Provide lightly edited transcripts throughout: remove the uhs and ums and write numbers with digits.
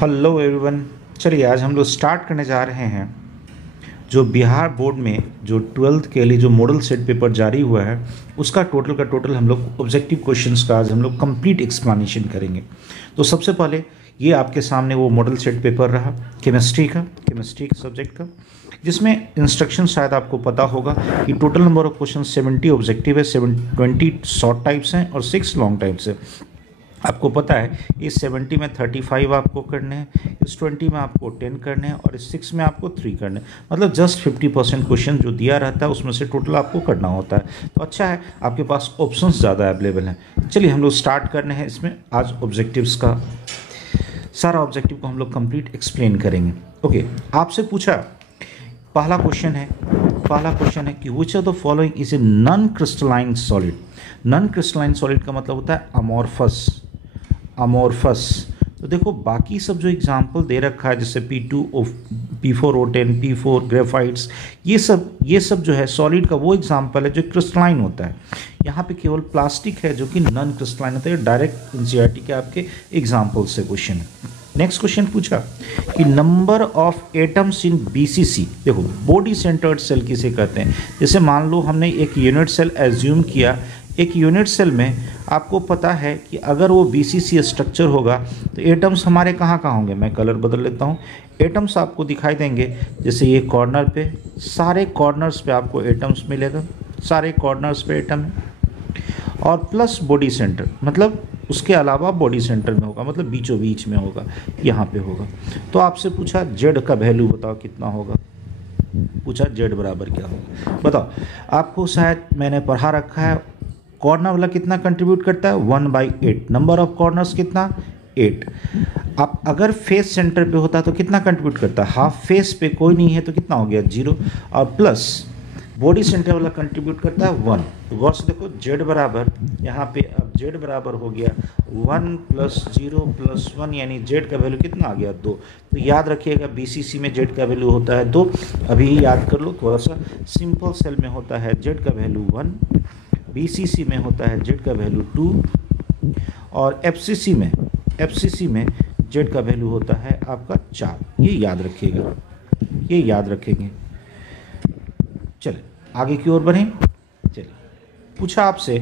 Hello everyone. चलिए आज हम लोग स्टार्ट करने जा रहे हैं जो बिहार बोर्ड में जो 12th के लिए जो मॉडल सेट पेपर जारी हुआ है उसका टोटल हम लोग ऑब्जेक्टिव क्वेश्चंस का आज हम लोग कंप्लीट एक्सप्लेनेशन करेंगे। तो सबसे पहले ये आपके सामने वो मॉडल सेट पेपर रहा केमिस्ट्री के सब्जेक्ट का, जिसमें इंस्ट्रक्शन शायद आपको पता होगा कि total number of question 70 objective है, 20 शॉर्ट टाइप्स हैं और 6 लॉन्ग टाइप्स है। आपको पता है इस 70 में 35 आपको करने हैं, इस 20 में आपको 10 करने हैं और इस 6 में आपको 3 करने हैं। मतलब जस्ट 50% क्वेश्चन जो दिया रहता है उसमें से टोटल आपको करना होता है। तो अच्छा है आपके पास ऑप्शंस ज़्यादा अवेलेबल हैं। चलिए हम लोग स्टार्ट करने हैं इसमें आज ऑब्जेक्टिव्स का सारा ऑब्जेक्टिव को हम लोग कंप्लीट एक्सप्लेन करेंगे। ओके, आपसे पूछा पहला क्वेश्चन है कि which of the following is a non crystalline solid. Non crystalline solid का मतलब होता है अमोर्फस। तो देखो बाकी सब जो एग्जाम्पल दे रखा है जैसे P2 P4O10 P4 ग्रेफाइट्स, ये सब जो है सॉलिड का वो एग्जाम्पल है जो क्रिस्टलाइन होता है। यहाँ पे केवल प्लास्टिक है जो कि नॉन क्रिस्टलाइन होता है। डायरेक्ट एनसीईआरटी के आपके एग्जाम्पल से क्वेश्चन है। नेक्स्ट क्वेश्चन पूछा कि number of atoms in BCC। देखो बॉडी सेंटर्ड सेल किसे कहते हैं। जैसे मान लो हमने एक यूनिट सेल एज्यूम किया, एक यूनिट सेल में आपको पता है कि अगर वो BCC स्ट्रक्चर होगा तो एटम्स हमारे कहाँ कहाँ होंगे। मैं कलर बदल लेता हूँ। एटम्स आपको दिखाई देंगे जैसे ये कॉर्नर पे, सारे कॉर्नर्स पे आपको एटम्स मिलेगा, सारे कॉर्नर्स पे एटम है। और प्लस बॉडी सेंटर, मतलब उसके अलावा बॉडी सेंटर में होगा, मतलब बीचों बीच में होगा, यहाँ पे होगा। तो आपसे पूछा जेड का वैल्यू बताओ कितना होगा। पूछा जेड बराबर क्या होगा बताओ। आपको शायद मैंने पढ़ा रखा है कॉर्नर वाला कितना कंट्रीब्यूट करता है 1/8। नंबर ऑफ कॉर्नर्स कितना 8। आप अगर फेस सेंटर पे होता तो कितना कंट्रीब्यूट करता है, हाफ फेस पे कोई नहीं है तो कितना हो गया 0। और प्लस बॉडी सेंटर वाला कंट्रीब्यूट करता है 1। तो गौर से देखो जेड बराबर, यहाँ पे अब जेड बराबर हो गया 1 + 0 + 1, यानी जेड का वैल्यू कितना आ गया 2। तो याद रखिएगा BCC में जेड का वैल्यू होता है 2। अभी याद कर लो थोड़ा सा। सिंपल सेल में होता है जेड का वैल्यू 1, BCC में होता है जेड का वैल्यू 2 और FCC में जेड का वैल्यू होता है आपका 4। ये याद रखेंगे। चलिए आगे की ओर बढ़ें। चलिए पूछा आपसे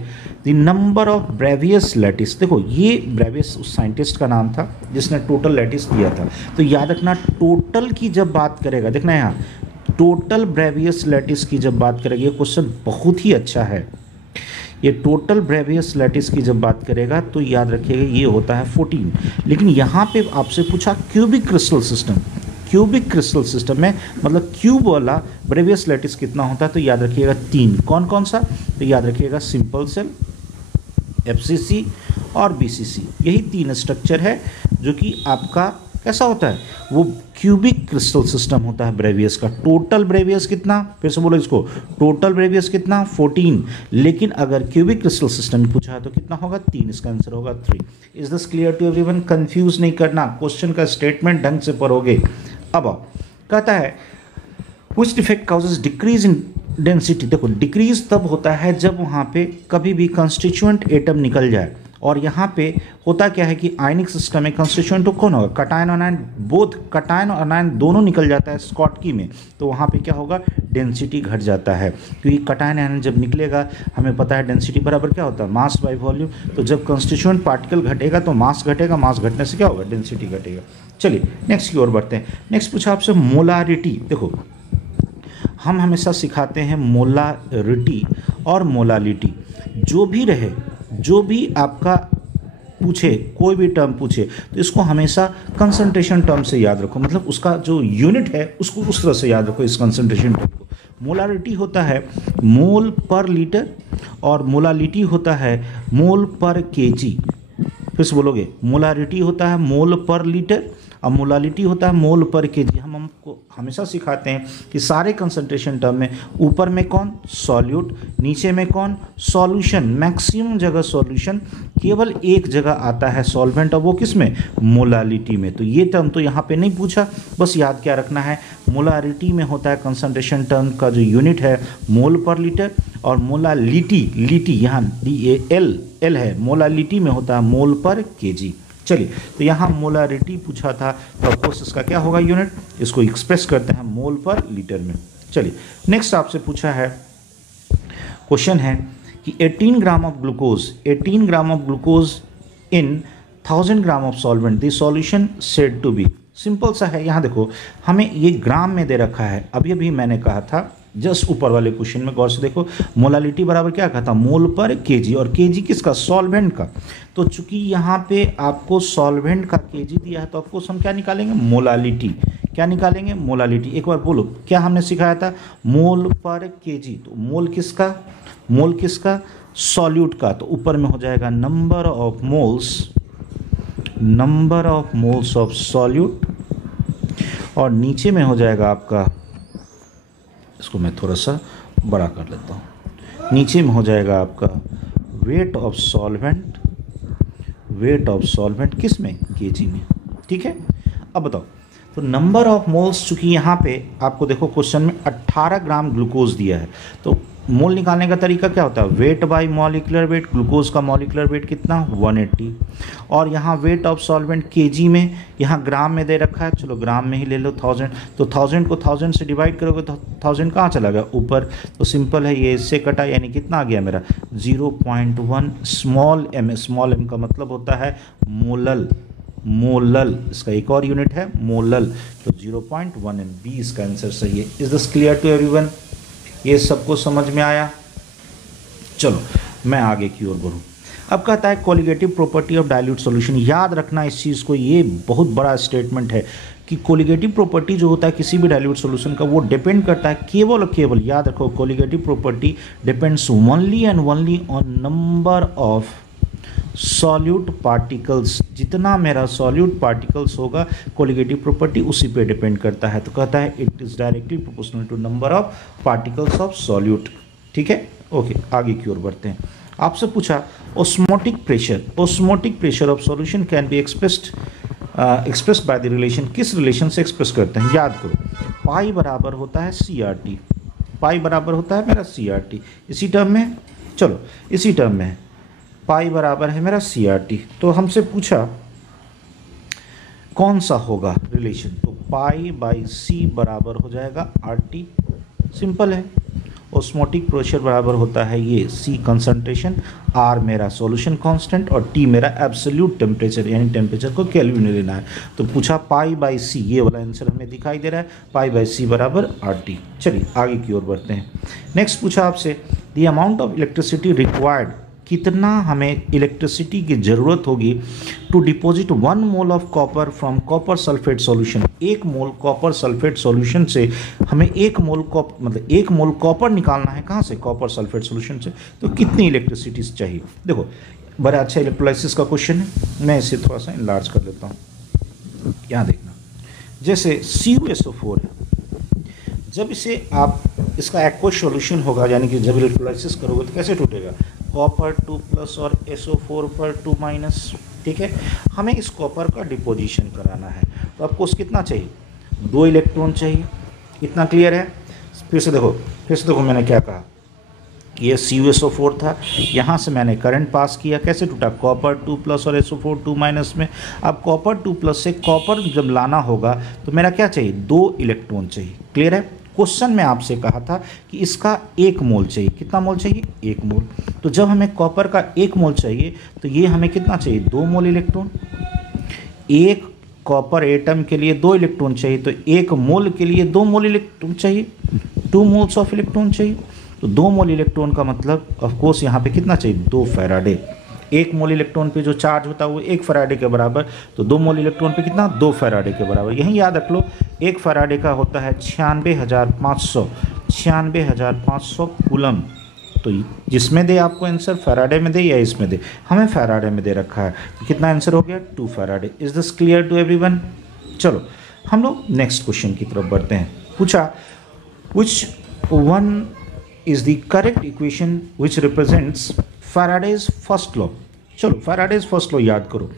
the number of Bravais lattice. देखो ये ब्रेवियस उस साइंटिस्ट का नाम था जिसने टोटल लैटिस दिया था। तो याद रखना टोटल की जब बात करेगा, देखना यहाँ टोटल ब्रेवियस लैटिस की जब बात करेगा, ये क्वेश्चन बहुत ही अच्छा है। ये टोटल ब्रेवियस लैटिस की जब बात करेगा तो याद रखिएगा ये होता है 14। लेकिन यहाँ पे आपसे पूछा क्यूबिक क्रिस्टल सिस्टम में मतलब क्यूब वाला ब्रेवियस लैटिस कितना होता है, तो याद रखिएगा 3। कौन सा, तो याद रखिएगा सिंपल सेल, FCC और BCC। यही 3 स्ट्रक्चर है जो कि आपका कैसा होता है, वो क्यूबिक क्रिस्टल सिस्टम होता है ब्रेवियस का। टोटल ब्रेवियस कितना, फिर से बोलो इसको, टोटल ब्रेवियस कितना 14। लेकिन अगर क्यूबिक क्रिस्टल सिस्टम में पूछा है तो कितना होगा 3। इसका आंसर होगा 3। Is this clear to everyone. Confuse नहीं करना, क्वेश्चन का स्टेटमेंट ढंग से पढ़ोगे। अब कहता है which defect causes decrease in density. देखो डिक्रीज तब होता है जब वहाँ पे कभी भी कंस्टिट्यूएंट एटम निकल जाए। और यहाँ पे होता क्या है कि आयनिक सिस्टम में कंस्टिट्यूएंट तो कौन होगा, कटायन और आयन, बोथ कटायन और आयन दोनों निकल जाता है स्कॉटकी में। तो वहाँ पे क्या होगा, डेंसिटी घट जाता है, क्योंकि कटायन आयन जब निकलेगा हमें पता है डेंसिटी बराबर क्या होता है मास बाय वॉल्यूम। तो जब कंस्टिट्यूएंट पार्टिकल घटेगा तो मास घटेगा, मास घटने से क्या होगा, डेंसिटी घटेगा। चलिए नेक्स्ट की ओर बढ़ते हैं। नेक्स्ट पूछा आपसे मोलारिटी। देखो हम हमेशा सिखाते हैं मोलारिटी और मोलालिटी। जो भी आपका पूछे, कोई भी टर्म पूछे तो इसको हमेशा कंसंट्रेशन टर्म से याद रखो, मतलब उसका जो यूनिट है उसको उस तरह से याद रखो इस कंसंट्रेशन टर्म को। मोलारिटी होता है मोल पर लीटर और मोलालिटी होता है मोल पर केजी। फिर से बोलोगे, मोलारिटी होता है मोल पर लीटर और मोलालिटी होता है मोल पर केजी। हम हमको हमेशा सिखाते हैं कि सारे कंसंट्रेशन टर्म में ऊपर में कौन सॉल्यूट, नीचे में कौन सॉल्यूशन, मैक्सिमम जगह सॉल्यूशन, केवल एक जगह आता है सॉल्वेंट, और वो किस में, मोलालिटी में। तो ये टर्म तो यहाँ पे नहीं पूछा, बस याद क्या रखना है, मोलारिटी में होता है कंसंट्रेशन टर्म का जो यूनिट है मोल पर लीटर, और मोलालिटी यहाँ DAL है, मोलालिटी में होता है मोल पर केजी। चलिए, तो यहाँ मोलारिटी पूछा था, तो ऑफकोर्स इसका क्या होगा यूनिट, इसको एक्सप्रेस करते हैं मोल पर लीटर में। चलिए नेक्स्ट आपसे पूछा है, क्वेश्चन है कि 18 gram of glucose, 18 gram of glucose in 1000 gram of solvent, the solution said to be. Simple सा है, यहाँ देखो हमें ये ग्राम में दे रखा है, अभी अभी मैंने कहा था जस्ट ऊपर वाले क्वेश्चन में गौर से देखो, मोलालिटी बराबर क्या कहा था, मोल पर केजी, और केजी किसका, सॉल्वेंट का। तो चूंकि यहाँ पे आपको सॉल्वेंट का केजी दिया है, तो ऑफकोर्स हम क्या निकालेंगे, मोलालिटी। क्या निकालेंगे, मोलालिटी। एक बार बोलो क्या हमने सिखाया था, मोल पर केजी, तो मोल किसका, मोल किसका, सॉल्यूट का, तो ऊपर में हो जाएगा number of moles, number of moles of solute, और नीचे में हो जाएगा आपका, इसको मैं थोड़ा सा बड़ा कर लेता हूँ, नीचे में हो जाएगा आपका weight of solvent, weight of solvent किस में, केजी में। ठीक है, अब बताओ, तो नंबर ऑफ मोल्स, चूंकि यहाँ पे आपको देखो क्वेश्चन में 18 ग्राम ग्लूकोज दिया है, तो मोल निकालने का तरीका क्या होता है, weight by molecular weight, glucose का मॉलिक्यूलर वेट कितना 180, और यहाँ वेट ऑफ सॉल्वेंट केजी में, यहाँ ग्राम में दे रखा है, चलो ग्राम में ही ले लो 1000, तो 1000 को 1000 से डिवाइड करोगे तो 1000 कहाँ चला गया, ऊपर, तो सिंपल है, ये इससे कटा, यानी कितना आ गया मेरा 0.1 स्मॉल एम। स्मॉल एम का मतलब होता है मोलल, मोलल, इसका एक और यूनिट है मोलल, तो 0.1 एम, बी इसका आंसर सही है। Is this clear to everyone, ये सबको समझ में आया। चलो मैं आगे की ओर बढ़ूँ। अब कहता है colligative property of dilute solution. याद रखना इस चीज़ को, ये बहुत बड़ा स्टेटमेंट है कि कोलिगेटिव प्रॉपर्टी जो होता है किसी भी डाइल्यूट सॉल्यूशन का, वो डिपेंड करता है केवल और केवल, याद रखो, colligative property depends only and only on number of solute particles. जितना मेरा सॉल्यूट पार्टिकल्स होगा, कोलिगेटिव प्रॉपर्टी उसी पे डिपेंड करता है। तो कहता है it is directly proportional to number of particles of solute. ठीक है, ओके, आगे की ओर बढ़ते हैं। आपसे पूछा osmotic pressure, osmotic pressure of solution can be expressed by the relation. किस रिलेशन से एक्सप्रेस करते हैं, याद करो, पाई बराबर होता है CRT, पाई बराबर होता है मेरा CRT, इसी टर्म में, चलो इसी टर्म में है, पाई बराबर है मेरा CRT। तो हमसे पूछा कौन सा होगा रिलेशन, तो पाई बाई C बराबर हो जाएगा RT, सिंपल है। ऑस्मोटिक प्रेशर बराबर होता है ये C कंसंट्रेशन, R मेरा सॉल्यूशन कांस्टेंट, और T मेरा एब्सोल्यूट टेम्परेचर, यानी टेम्परेचर को केल्विन में लेना है। तो पूछा पाई बाई C, ये वाला आंसर हमें दिखाई दे रहा है, पाई बाई C बराबर RT। चलिए आगे की ओर बढ़ते हैं। नेक्स्ट पूछा आपसे the amount of electricity required, कितना हमें इलेक्ट्रिसिटी की ज़रूरत होगी to deposit 1 mole of copper from copper sulphate solution. 1 mole copper sulphate solution से हमें 1 मोल मतलब 1 मोल कॉपर निकालना है, कहाँ से, कॉपर सल्फेट सॉल्यूशन से। तो कितनी इलेक्ट्रिसिटी चाहिए, देखो बड़ा अच्छा इलेक्ट्रोलाइसिस का क्वेश्चन है, मैं इसे थोड़ा सा इनलार्ज कर लेता हूँ। यहाँ देखना, जैसे CuSO4 है, जब इसे आप, इसका एक्वस सॉल्यूशन होगा, यानी कि जब इलेक्ट्रोलाइसिस करोगे तो कैसे टूटेगा, कॉपर 2+ और SO4 पर 2-। ठीक है, हमें इस कॉपर का डिपोजिशन कराना है, तो आपको कितना चाहिए, 2 इलेक्ट्रॉन चाहिए। इतना क्लियर है। फिर से देखो मैंने क्या कहा, ये CuSO4 था, यहाँ से मैंने करंट पास किया, कैसे टूटा, कॉपर 2+ और SO4 2- में। अब कॉपर 2+ से कॉपर जब लाना होगा तो मेरा क्या चाहिए, 2 इलेक्ट्रॉन चाहिए। क्लियर है। क्वेश्चन में आपसे कहा था कि इसका 1 मोल चाहिए, कितना मोल चाहिए, 1 मोल। तो जब हमें कॉपर का 1 मोल चाहिए तो ये हमें कितना चाहिए, 2 मोल इलेक्ट्रॉन। 1 कॉपर एटम के लिए 2 इलेक्ट्रॉन चाहिए, तो 1 मोल के लिए 2 मोल इलेक्ट्रॉन चाहिए, 2 मोल्स ऑफ इलेक्ट्रॉन चाहिए। तो 2 मोल इलेक्ट्रॉन का मतलब ऑफकोर्स यहाँ पे कितना चाहिए, 2 फैराडे। 1 मोल इलेक्ट्रॉन पे जो चार्ज होता है वो 1 फैराडे के बराबर, तो 2 मोल इलेक्ट्रॉन पे कितना, 2 फैराडे के बराबर। यही याद रख लो, 1 फैराडे का होता है 96,500 कूलम। तो जिसमें दे आपको आंसर, फैराडे में दे या इसमें दे, हमें फैराडे में दे रखा है, तो कितना आंसर हो गया, 2 faraday. Is this clear to everyone. चलो हम लोग नेक्स्ट क्वेश्चन की तरफ बढ़ते हैं। पूछा which one is the correct equation which represents Faraday's first law. चलो फैराडेज फर्स्ट लॉ याद करो।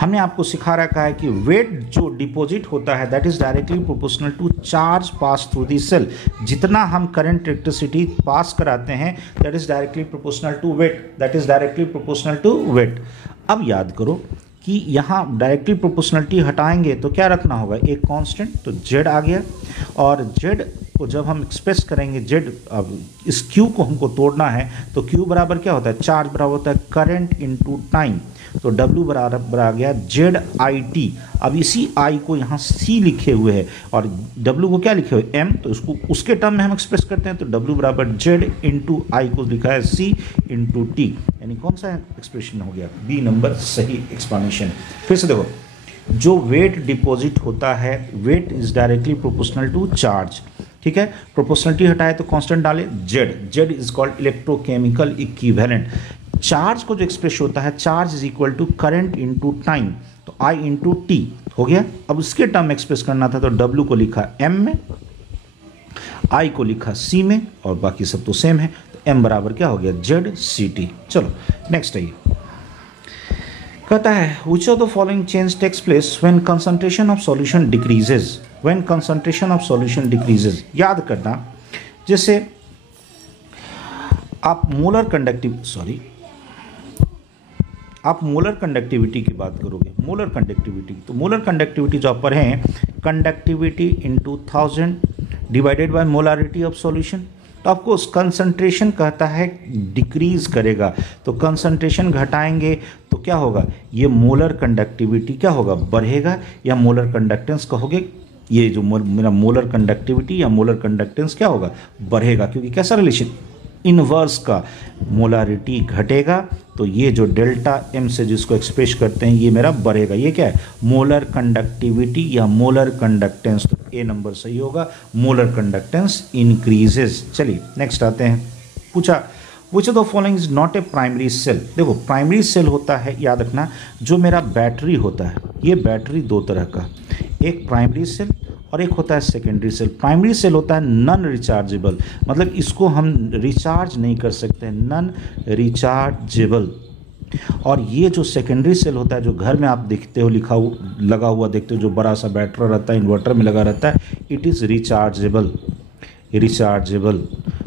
हमने आपको सिखा रखा है कि वेट जो डिपॉजिट होता है that is directly proportional to charge pass through the cell. जितना हम करंट इलेक्ट्रिसिटी पास कराते हैं that is directly proportional to weight, that is directly proportional to weight. अब याद करो कि यहाँ डायरेक्टली प्रोपोर्शनलिटी हटाएंगे तो क्या रखना होगा, एक कांस्टेंट, तो z आ गया। और z को जब हम एक्सप्रेस करेंगे z, अब इस q को हमको तोड़ना है तो q बराबर क्या होता है, चार्ज बराबर होता है करंट इनटू टाइम, तो w बराबर आ गया ZIT। अब इसी I को यहाँ C लिखे हुए हैं और W को क्या लिखे हुए M, तो इसको उसके टर्म में हम एक्सप्रेस करते हैं, तो W बराबर Z इंटू I को लिखा है C इंटू T, यानी कौन सा एक्सप्रेशन हो गया, B नंबर सही एक्सप्लेनेशन। फिर से देखो, जो वेट डिपॉजिट होता है, weight is directly proportional to charge, ठीक है। प्रोपोर्शनलिटी हटाए तो कांस्टेंट डाले z is called electrochemical equivalent. Charge को जो एक्सप्रेस होता है, charge is equal to current into time, तो I इंटू टी हो गया। अब उसके टर्म एक्सप्रेस करना था तो W को लिखा M में, I को लिखा C में, और बाकी सब तो सेम है, तो M बराबर क्या हो गया, ZCT। चलो नेक्स्ट आइए, कहता है which of the following change takes place when concentration of solution decreases, when concentration of solution decreases। याद करना, जैसे आप मोलर कंडक्टिविटी की बात करोगे, मोलर कंडक्टिविटी, तो मोलर कंडक्टिविटी जो आप पढ़े हैं, conductivity into 1000 divided by molarity of solution, तो आपको कंसंट्रेशन कहता है डिक्रीज करेगा, तो कंसंट्रेशन घटाएंगे तो क्या होगा, ये मोलर कंडक्टिविटी क्या होगा, बढ़ेगा, या मोलर कंडक्टेंस कहोगे, ये जो मेरा मोलर कंडक्टिविटी या मोलर कंडक्टेंस क्या होगा, बढ़ेगा, क्योंकि कैसा रिलेशन, इनवर्स का, मोलारिटी घटेगा तो ये जो डेल्टा M से जिसको एक्सप्रेस करते हैं ये मेरा बढ़ेगा, ये क्या है, मोलर कंडक्टिविटी या मोलर कंडक्टेंस, तो ए नंबर सही होगा, मोलर कंडक्टेंस इंक्रीजेस। चलिए नेक्स्ट आते हैं, पूछा which of the following is not a primary cell. देखो प्राइमरी सेल होता है, याद रखना, जो मेरा बैटरी होता है, ये बैटरी दो तरह का, एक प्राइमरी सेल और एक होता है सेकेंडरी सेल। प्राइमरी सेल होता है नॉन रिचार्जेबल, मतलब इसको हम रिचार्ज नहीं कर सकते, नॉन रिचार्जेबल। और ये जो सेकेंडरी सेल होता है, जो घर में आप देखते हो लगा हुआ देखते हो, जो बड़ा सा बैटरी रहता है, इन्वर्टर में लगा रहता है, इट इज़ रिचार्जेबल।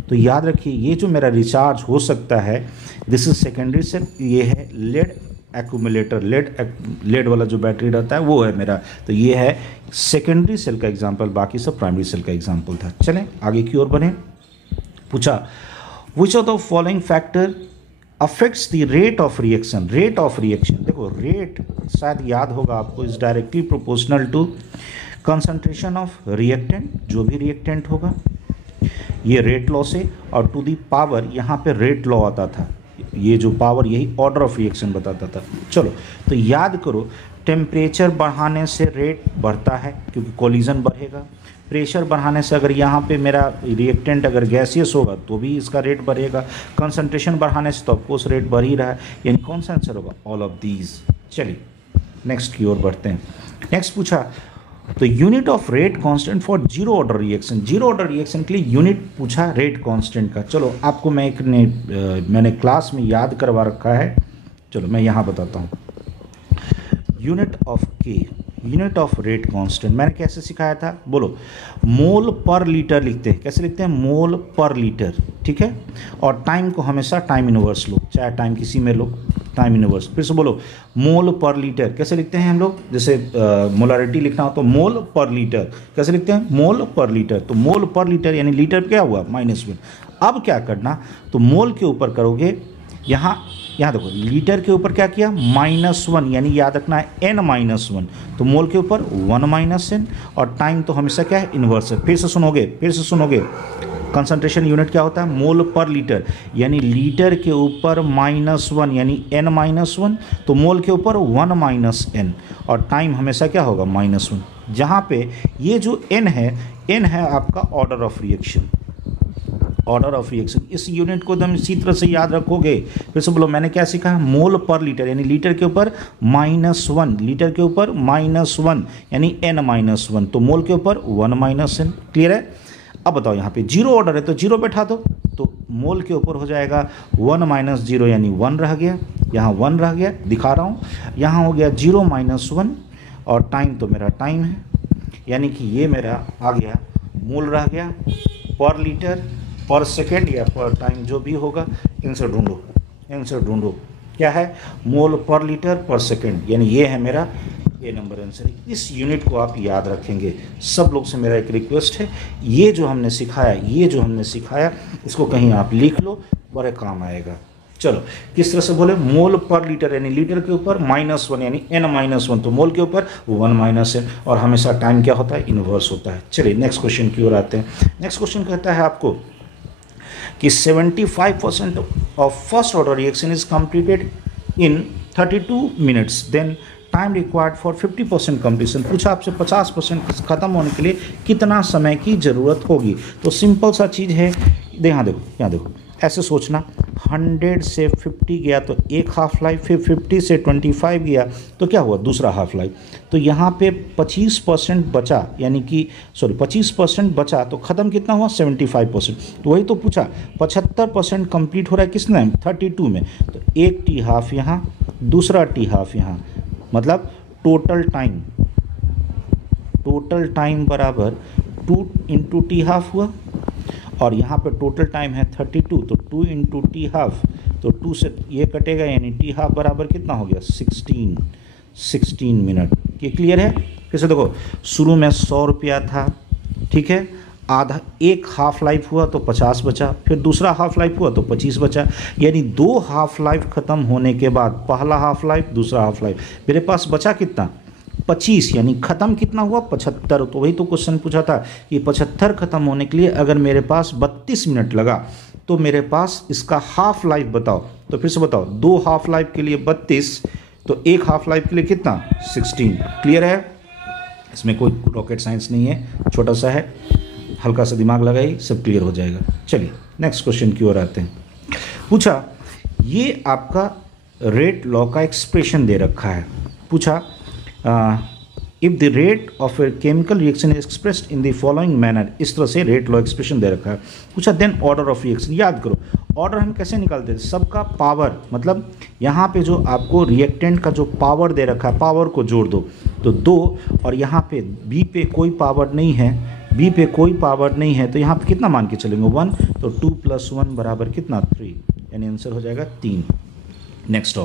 तो याद रखिए, ये जो मेरा रिचार्ज हो सकता है, दिस इज सेकेंडरी सेल, ये है लेड एक्यूमुलेटर, लेड वाला जो बैटरी रहता है वो है मेरा, तो ये है सेकेंडरी सेल का एग्जांपल, बाकी सब प्राइमरी सेल का एग्जांपल था। चलें आगे की ओर बढ़ें, पूछा which of the following factor affects the rate of reaction. Rate of reaction, देखो रेट शायद याद होगा आपको, is directly proportional to concentration of reactant, जो भी रिएक्टेंट होगा, ये रेट लॉ से, और टू दी पावर, यहाँ पे रेट लॉ आता था, ये जो पावर यही ऑर्डर ऑफ रिएक्शन बताता था। चलो तो याद करो, टेम्परेचर बढ़ाने से रेट बढ़ता है क्योंकि कोलिजन बढ़ेगा, प्रेशर बढ़ाने से अगर यहाँ पे मेरा रिएक्टेंट अगर गैसियस होगा तो भी इसका रेट बढ़ेगा, कंसंट्रेशन बढ़ाने से तो ऑफकोर्स रेट बढ़ ही रहा है, यानी कौन सा आंसर होगा, ऑल ऑफ दीज। चलिए नेक्स्ट की ओर बढ़ते हैं। नेक्स्ट पूछा तो unit of rate constant for zero order reaction. Zero order reaction के लिए यूनिट पूछा रेट कांस्टेंट का। चलो आपको मैंने क्लास में याद करवा रखा है, चलो मैं यहाँ बताता हूँ। यूनिट ऑफ के, यूनिट ऑफ रेट कांस्टेंट मैंने कैसे सिखाया था, बोलो, मोल पर लीटर लिखते हैं, कैसे लिखते हैं, मोल पर लीटर, ठीक है। और टाइम को हमेशा टाइम इनवर्स लो, चाहे टाइम किसी में लो, टाइम इनवर्स। फिर से बोलो, मोल पर लीटर कैसे लिखते हैं हम लोग, जैसे मोलारिटी लिखना हो तो मोल पर लीटर कैसे लिखते हैं, मोल पर लीटर। तो मोल पर लीटर यानी लीटर क्या हुआ, -1। अब क्या करना, तो मोल के ऊपर करोगे, यहाँ देखो लीटर के ऊपर क्या किया, -1, यानी याद रखना है n-1, तो मोल के ऊपर 1 - n, और टाइम तो हमेशा क्या है, इन्वर्स है। फिर से सुनोगे, कंसंट्रेशन यूनिट क्या होता है, मोल पर लीटर, यानी लीटर के ऊपर -1 यानी n-1, तो मोल के ऊपर 1 - n, और टाइम हमेशा क्या होगा, -1। जहाँ पे ये जो n है आपका order of reaction, order of reaction. इस यूनिट को एकदम इसी तरह से याद रखोगे। फिर से बोलो, मैंने क्या सीखा, मोल पर लीटर यानी लीटर के ऊपर -1, लीटर के ऊपर -1 यानी n-1, तो मोल के ऊपर 1 - n। क्लियर है। अब बताओ, यहाँ पे जीरो ऑर्डर है तो जीरो बैठा दो, तो मोल के ऊपर हो जाएगा 1 - 0 यानी 1 रह गया, यहाँ 1 रह गया, दिखा रहा हूँ, यहाँ हो गया 0 - 1, और टाइम तो मेरा टाइम है, यानी कि ये मेरा आ गया, मोल रह गया, पर लीटर, पर सेकेंड या पर टाइम जो भी होगा, इनसे ढूंढो। क्या है, मोल पर लीटर पर सेकेंड, यानी ये है मेरा ए नंबर आंसर। इस यूनिट को आप याद रखेंगे। सब लोग से मेरा एक रिक्वेस्ट है, ये जो हमने सिखाया इसको कहीं आप लिख लो, बड़े काम आएगा। चलो किस तरह से बोले, मोल पर लीटर यानी लीटर के ऊपर -1 यानी n-1, तो मोल के ऊपर 1 - n, और हमेशा टाइम क्या होता है, इनवर्स होता है। चलिए नेक्स्ट क्वेश्चन की ओर आते हैं। नेक्स्ट क्वेश्चन कहता है आपको कि 75% of first order reaction is completed in 32 minutes, then time required for 50% completion. पूछा आपसे 50% खत्म होने के लिए कितना समय की ज़रूरत होगी। तो सिंपल सा चीज़ है, यहाँ देखो ऐसे सोचना, 100 से 50 गया तो एक हाफ लाइफ, फिर 50 से 25 गया तो क्या हुआ, दूसरा हाफ लाइफ। तो यहाँ पे 25% बचा, यानी कि 25% बचा, तो ख़त्म कितना हुआ, 75%। तो वही तो पूछा, 75% कंप्लीट हो रहा है किसने, 32 में, तो एक टी हाफ यहाँ, दूसरा टी हाफ यहाँ, मतलब टोटल टाइम बराबर 2 × टी हाफ हुआ, और यहाँ पे टोटल टाइम है 32, तो 2 × टी हाफ, तो 2 से ये कटेगा, यानी टी हाफ बराबर कितना हो गया, 16 मिनट। ये क्लियर है। फिर से देखो, शुरू में 100 रुपया था, ठीक है, आधा एक हाफ लाइफ हुआ तो 50 बचा, फिर दूसरा हाफ लाइफ हुआ तो 25 बचा, यानी 2 हाफ लाइफ ख़त्म होने के बाद, पहला हाफ लाइफ दूसरा हाफ लाइफ, मेरे पास बचा कितना, 25, यानी ख़त्म कितना हुआ, 75। तो वही तो क्वेश्चन पूछा था कि 75 ख़त्म होने के लिए अगर मेरे पास 32 मिनट लगा तो मेरे पास इसका हाफ लाइफ बताओ। तो फिर से बताओ, 2 हाफ लाइफ के लिए 32, तो एक हाफ लाइफ के लिए कितना, 16। क्लियर है, इसमें कोई रॉकेट साइंस नहीं है, छोटा सा है, हल्का सा दिमाग लगाइए, सब क्लियर हो जाएगा। चलिए नेक्स्ट क्वेश्चन की ओर आते हैं। पूछा, ये आपका रेट लॉ का एक्सप्रेशन दे रखा है। पूछा, if the rate of a chemical reaction is expressed in the following manner, इस तरह से रेट लॉ एक्सप्रेशन दे रखा है। पूछा, देन ऑर्डर ऑफ रिएक्शन, याद करो ऑर्डर हम कैसे निकालते हैं, सबका पावर, मतलब यहाँ पे जो आपको रिएक्टेंट का जो पावर दे रखा है, पावर को जोड़ दो तो 2, और यहाँ पे बी पे कोई पावर नहीं है, तो यहाँ पे कितना मान के चलेंगे, 1, तो 2 + 1 बराबर कितना, 3, यानी आंसर हो जाएगा 3। नेक्स्ट हो,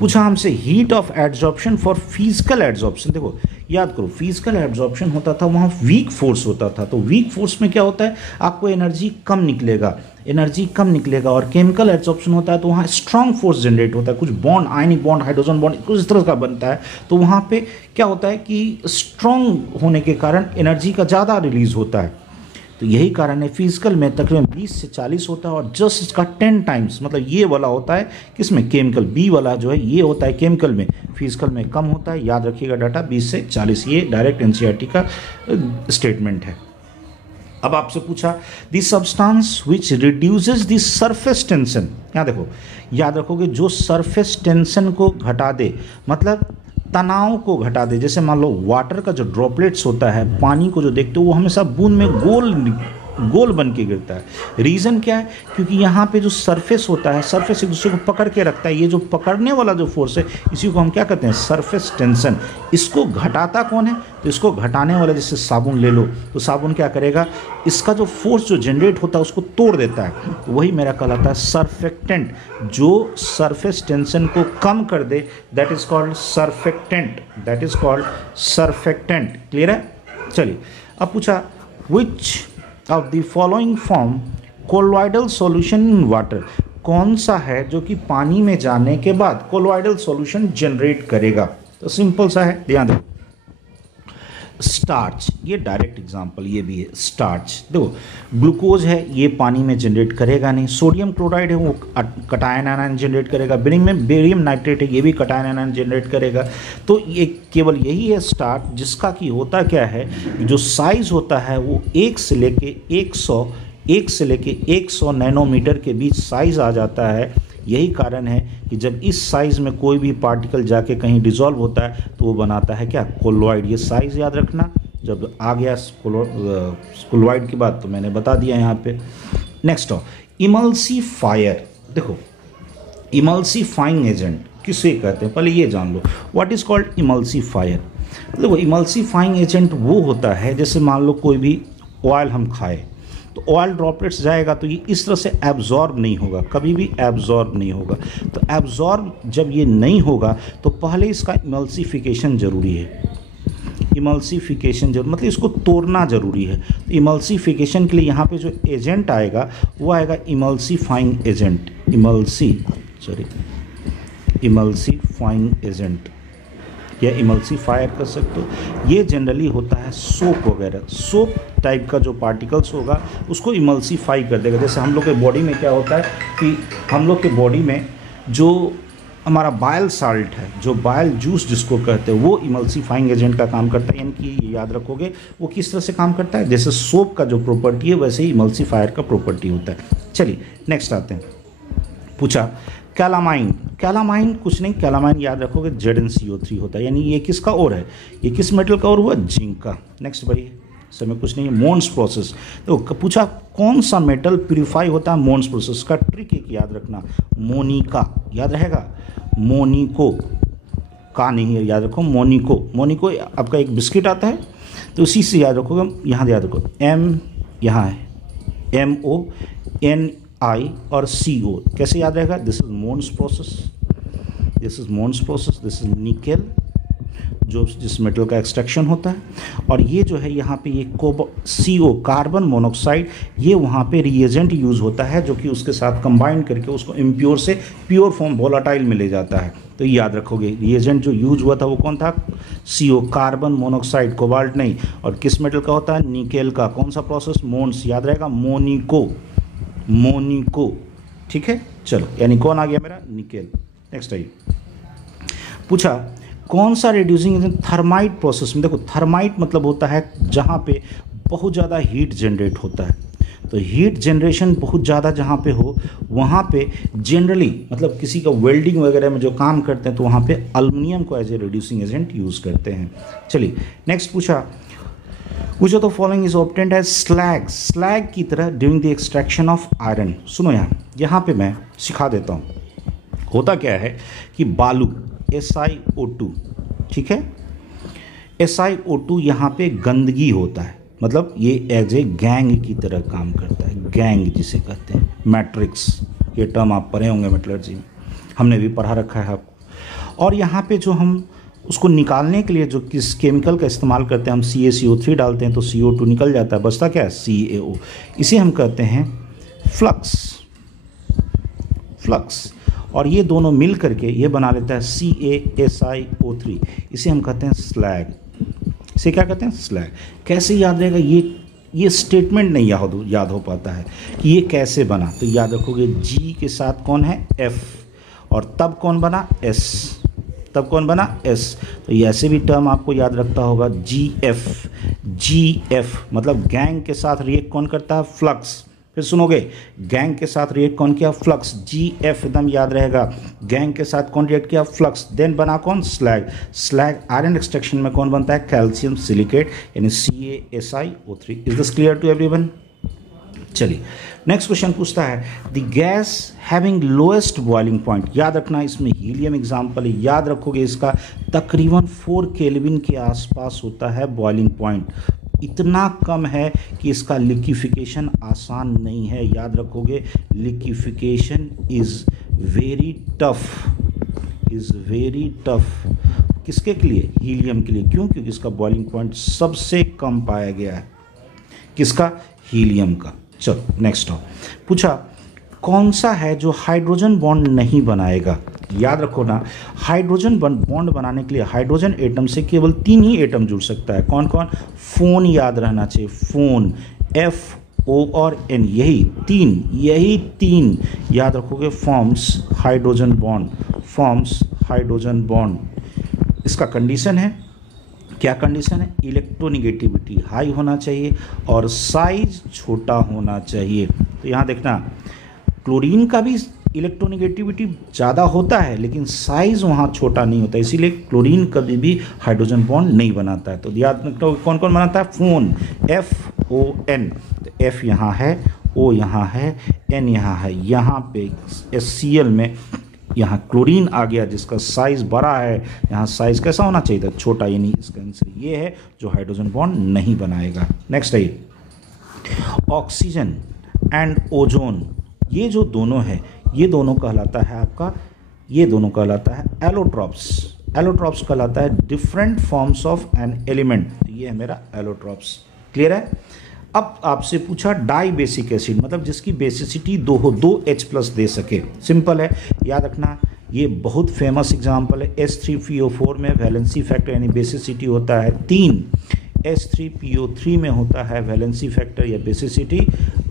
पूछा हमसे heat of adsorption for physical adsorption. देखो याद करो, फिजिकल एड्जॉर्प्शन होता था, वहाँ वीक फोर्स होता था, तो वीक फोर्स में क्या होता है, आपको एनर्जी कम निकलेगा, और केमिकल एड्जॉर्प्शन होता है तो वहाँ स्ट्रांग फोर्स जनरेट होता है, कुछ bond, ionic bond, hydrogen bond, कुछ इस तरह का बनता है, तो वहाँ पे क्या होता है कि स्ट्रांग होने के कारण एनर्जी का ज़्यादा रिलीज होता है। तो यही कारण है फिजिकल में तकरीबन 20 से 40 होता है, और जस्ट इसका 10 टाइम्स, मतलब ये वाला होता है किसमें, केमिकल, बी वाला जो है ये होता है केमिकल में, फिजिकल में कम होता है। याद रखिएगा डाटा 20 से 40, ये डायरेक्ट एनसीईआरटी का स्टेटमेंट है। अब आपसे पूछा, the substance which reduces the surface tension, यहाँ देखो याद रखोगे, जो सरफेस टेंशन को घटा दे, मतलब तनाव को घटा दे। जैसे मान लो वाटर का जो ड्रॉपलेट्स होता है, पानी को जो देखते हो, वो हमेशा बूंद में गोल बन के गिरता है। रीज़न क्या है, क्योंकि यहाँ पे जो सरफेस होता है, सरफेस एक दूसरे को पकड़ के रखता है, ये जो पकड़ने वाला जो फोर्स है, इसी को हम क्या कहते हैं, सरफेस टेंशन। इसको घटाता कौन है, तो इसको घटाने वाला, जैसे साबुन ले लो, तो साबुन क्या करेगा, इसका जो फोर्स जो जनरेट होता है उसको तोड़ देता है, तो वही मेरा कहलाता है सरफेक्टेंट। जो सरफेस टेंशन को कम कर दे, that is called surfactant. Clear है। चलिए अब पूछा, which of the following form colloidal solution in water, कौन सा है जो कि पानी में जाने के बाद कोलोइडल सॉल्यूशन जनरेट करेगा। तो सिंपल सा है, ध्यान दो, स्टार्च, ये डायरेक्ट एग्जांपल, ये भी है स्टार्च। देखो ग्लूकोज है, ये पानी में जनरेट करेगा नहीं। सोडियम क्लोराइड है, वो कटायन आयन जनरेट करेगा। बेरियम नाइट्रेट है, ये भी कटायन आयन जनरेट करेगा। तो ये केवल यही है स्टार्च, जिसका कि होता क्या है, जो साइज होता है वो 1 से लेके 100 नैनोमीटर के बीच साइज आ जाता है। यही कारण है कि जब इस साइज़ में कोई भी पार्टिकल जाके कहीं डिसॉल्व होता है तो वो बनाता है क्या, कोलोइड। ये साइज़ याद रखना, जब आ गया कोलोइड की बात तो मैंने बता दिया यहाँ पे। नेक्स्ट हो, इमल्सीफायर। देखो इमल्सीफाइंग एजेंट किसे कहते हैं, पहले ये जान लो, व्हाट इज़ कॉल्ड इमल्सीफायर। देखो इमल्सीफाइंग एजेंट वो होता है, जैसे मान लो कोई भी ऑयल हम खाए, तो ऑयल ड्रॉपलेट्स जाएगा तो ये इस तरह से एब्जॉर्ब नहीं होगा, कभी भी एब्जॉर्ब नहीं होगा। तो एब्जॉर्ब जब ये नहीं होगा तो पहले इसका इमल्सिफिकेशन ज़रूरी है, इमल्सिफिकेशन जरूर मतलब इसको तोड़ना ज़रूरी है। तो इमल्सिफिकेशन के लिए यहाँ पे जो एजेंट आएगा वो आएगा इमल्सीफाइंग एजेंट, इमल्सीफाइंग एजेंट या इमल्सीफायर कर सकते हो। ये जनरली होता है सोप वगैरह, सोप टाइप का जो पार्टिकल्स होगा उसको इमल्सीफाई कर देगा। जैसे हम लोग के बॉडी में क्या होता है कि हम लोग के बॉडी में जो हमारा बायल साल्ट है, जो बायल जूस जिसको कहते हैं, वो इमल्सीफाइंग एजेंट का काम करता है। यानी कि ये याद रखोगे वो किस तरह से काम करता है, जैसे सोप का जो प्रॉपर्टी है वैसे ही इमल्सीफायर का प्रॉपर्टी होता है। चलिए नेक्स्ट आते हैं। पूछा कैलामाइन, कैलामाइन कुछ नहीं, कैलामाइन याद रखोगे ZnCO3 होता है। यानी ये किसका और है, ये किस मेटल का और हुआ, जिंक का। नेक्स्ट बढ़िए, समय कुछ नहीं है। मोन्स प्रोसेस, तो पूछा कौन सा मेटल प्यूरिफाई होता है मोन्स प्रोसेस का, ट्रिक एक याद रखना, मोनिका याद रहेगा, मोनिको का नहीं है, याद रखो मोनिको। मोनिको आपका एक बिस्किट आता है तो उसी से याद रखोगे, यहाँ याद रखो M यहाँ है MONI और CO, कैसे याद रहेगा, this is Mond's process, this is Mond's process, this is nickel जो जिस मेटल का एक्सट्रैक्शन होता है। और ये जो है यहाँ पे ये CO कार्बन मोनोक्साइड, ये वहाँ पे रिएजेंट यूज़ होता है जो कि उसके साथ कंबाइन करके उसको इम्प्योर से प्योर फॉर्म वोलाटाइल में ले जाता है। तो ये याद रखोगे रिएजेंट जो यूज हुआ था वो कौन था, CO कार्बन मोनोक्साइड, कोबाल्ट नहीं। और किस मेटल का होता है, निकेल का। कौन सा प्रोसेस, मोन्स, याद रहेगा मोनिको, मोनिको, ठीक है। चलो यानी कौन आ गया मेरा, निकेल। नेक्स्ट आइए। पूछा कौन सा रिड्यूसिंग एजेंट थर्माइट प्रोसेस में, देखो थर्माइट मतलब होता है जहाँ पे बहुत ज़्यादा हीट जनरेट होता है। तो हीट जनरेशन बहुत ज़्यादा जहाँ पे हो वहाँ पे जनरली मतलब किसी का वेल्डिंग वगैरह में जो काम करते हैं तो वहाँ पे अल्युमिनियम को as a reducing agent use करते हैं। चलिए नेक्स्ट पूछा तो following is obtained as slag, slag की तरह during the extraction of iron. सुनो यहाँ पे मैं सिखा देता हूँ। होता क्या है कि बालू SiO2, ठीक है, SiO2 यहाँ पे गंदगी होता है, मतलब ये एज ए गैंग की तरह काम करता है, गैंग जिसे कहते हैं, मैट्रिक्स, ये टर्म आप पढ़े होंगे मेटलर्जी में, हमने भी पढ़ा रखा है आपको। और यहाँ पे जो हम उसको निकालने के लिए जो किस केमिकल का इस्तेमाल करते हैं, हम CaCO3 डालते हैं तो CO2 निकल जाता है, बचता क्या है CaO, इसे हम कहते हैं फ्लक्स, फ्लक्स। और ये दोनों मिल करके ये बना लेता है CaSiO3, इसे हम कहते हैं स्लैग, इसे क्या कहते हैं स्लैग। कैसे याद रहेगा, ये स्टेटमेंट नहीं याद हो पाता है कि ये कैसे बना, तो याद रखोगे G के साथ कौन है F, और तब कौन बना S, तब कौन बना S। तो ये ऐसे भी टर्म आपको याद रखता होगा GF, GF मतलब गैंग के साथ रिएक्ट कौन करता है, फ्लक्स। फिर सुनोगे गैंग के साथ रिएक्ट कौन किया, फ्लक्स, GF एकदम याद रहेगा, गैंग के साथ कौन रिएक्ट किया, फ्लक्स। देन बना कौन, स्लैग, स्लैग आयरन एक्सट्रैक्शन में कौन बनता है, कैल्शियम सिलिकेट यानी CaSiO3। Is this clear to everyone. चलिए नेक्स्ट क्वेश्चन पूछता है the gas having lowest boiling point, याद रखना इसमें हीलियम एग्जाम्पल है, याद रखोगे इसका तकरीबन 4 केल्विन के आसपास होता है बॉइलिंग पॉइंट, इतना कम है कि इसका लिक्विफिकेशन आसान नहीं है, याद रखोगे liquefaction is very tough, is very tough. किसके के लिए, हीलियम के लिए, क्यों, क्योंकि इसका बॉइलिंग पॉइंट सबसे कम पाया गया है, किसका, हीलियम का। चलो नेक्स्ट आओ। पूछा कौन सा है जो हाइड्रोजन बॉन्ड नहीं बनाएगा, याद रखो ना हाइड्रोजन बॉन्ड बनाने के लिए हाइड्रोजन एटम से केवल 3 ही एटम जुड़ सकता है, कौन कौन, फोन याद रहना चाहिए, फोन, FO और N, यही तीन याद रखोगे, forms hydrogen bond, forms hydrogen bond. इसका कंडीशन है, क्या कंडीशन है, इलेक्ट्रोनिगेटिविटी हाई होना चाहिए और साइज छोटा होना चाहिए। तो यहाँ देखना क्लोरीन का भी इलेक्ट्रोनिगेटिविटी ज़्यादा होता है लेकिन साइज़ वहाँ छोटा नहीं होता, इसीलिए क्लोरीन कभी भी हाइड्रोजन बॉन्ड नहीं बनाता है। तो याद रखो कौन कौन बनाता है, फोन, FON, तो F यहाँ है, O यहाँ है, N यहाँ है, यहाँ पे HCl में यहाँ क्लोरीन आ गया जिसका साइज़ बड़ा है, यहाँ साइज़ कैसा होना चाहिए था, छोटा, यानी इसका आंसर ये है जो हाइड्रोजन बॉन्ड नहीं बनाएगा। नेक्स्ट है ऑक्सीजन एंड ओजोन, ये जो दोनों है, ये दोनों कहलाता है आपका, ये दोनों कहलाता है एलोट्रॉप्स। एलोट्रॉप्स कहलाता है different forms of an element, तो ये है मेरा एलोट्रॉप्स। क्लियर है। अब आपसे पूछा डाई बेसिक एसिड, मतलब जिसकी बेसिसिटी 2 हो, 2 H+ दे सके। सिंपल है, याद रखना, ये बहुत फेमस एग्जांपल है। H3PO4 में वैलेंसी फैक्टर यानी बेसिसिटी होता है 3, H3PO3 में होता है वैलेंसी फैक्टर या बेसिसिटी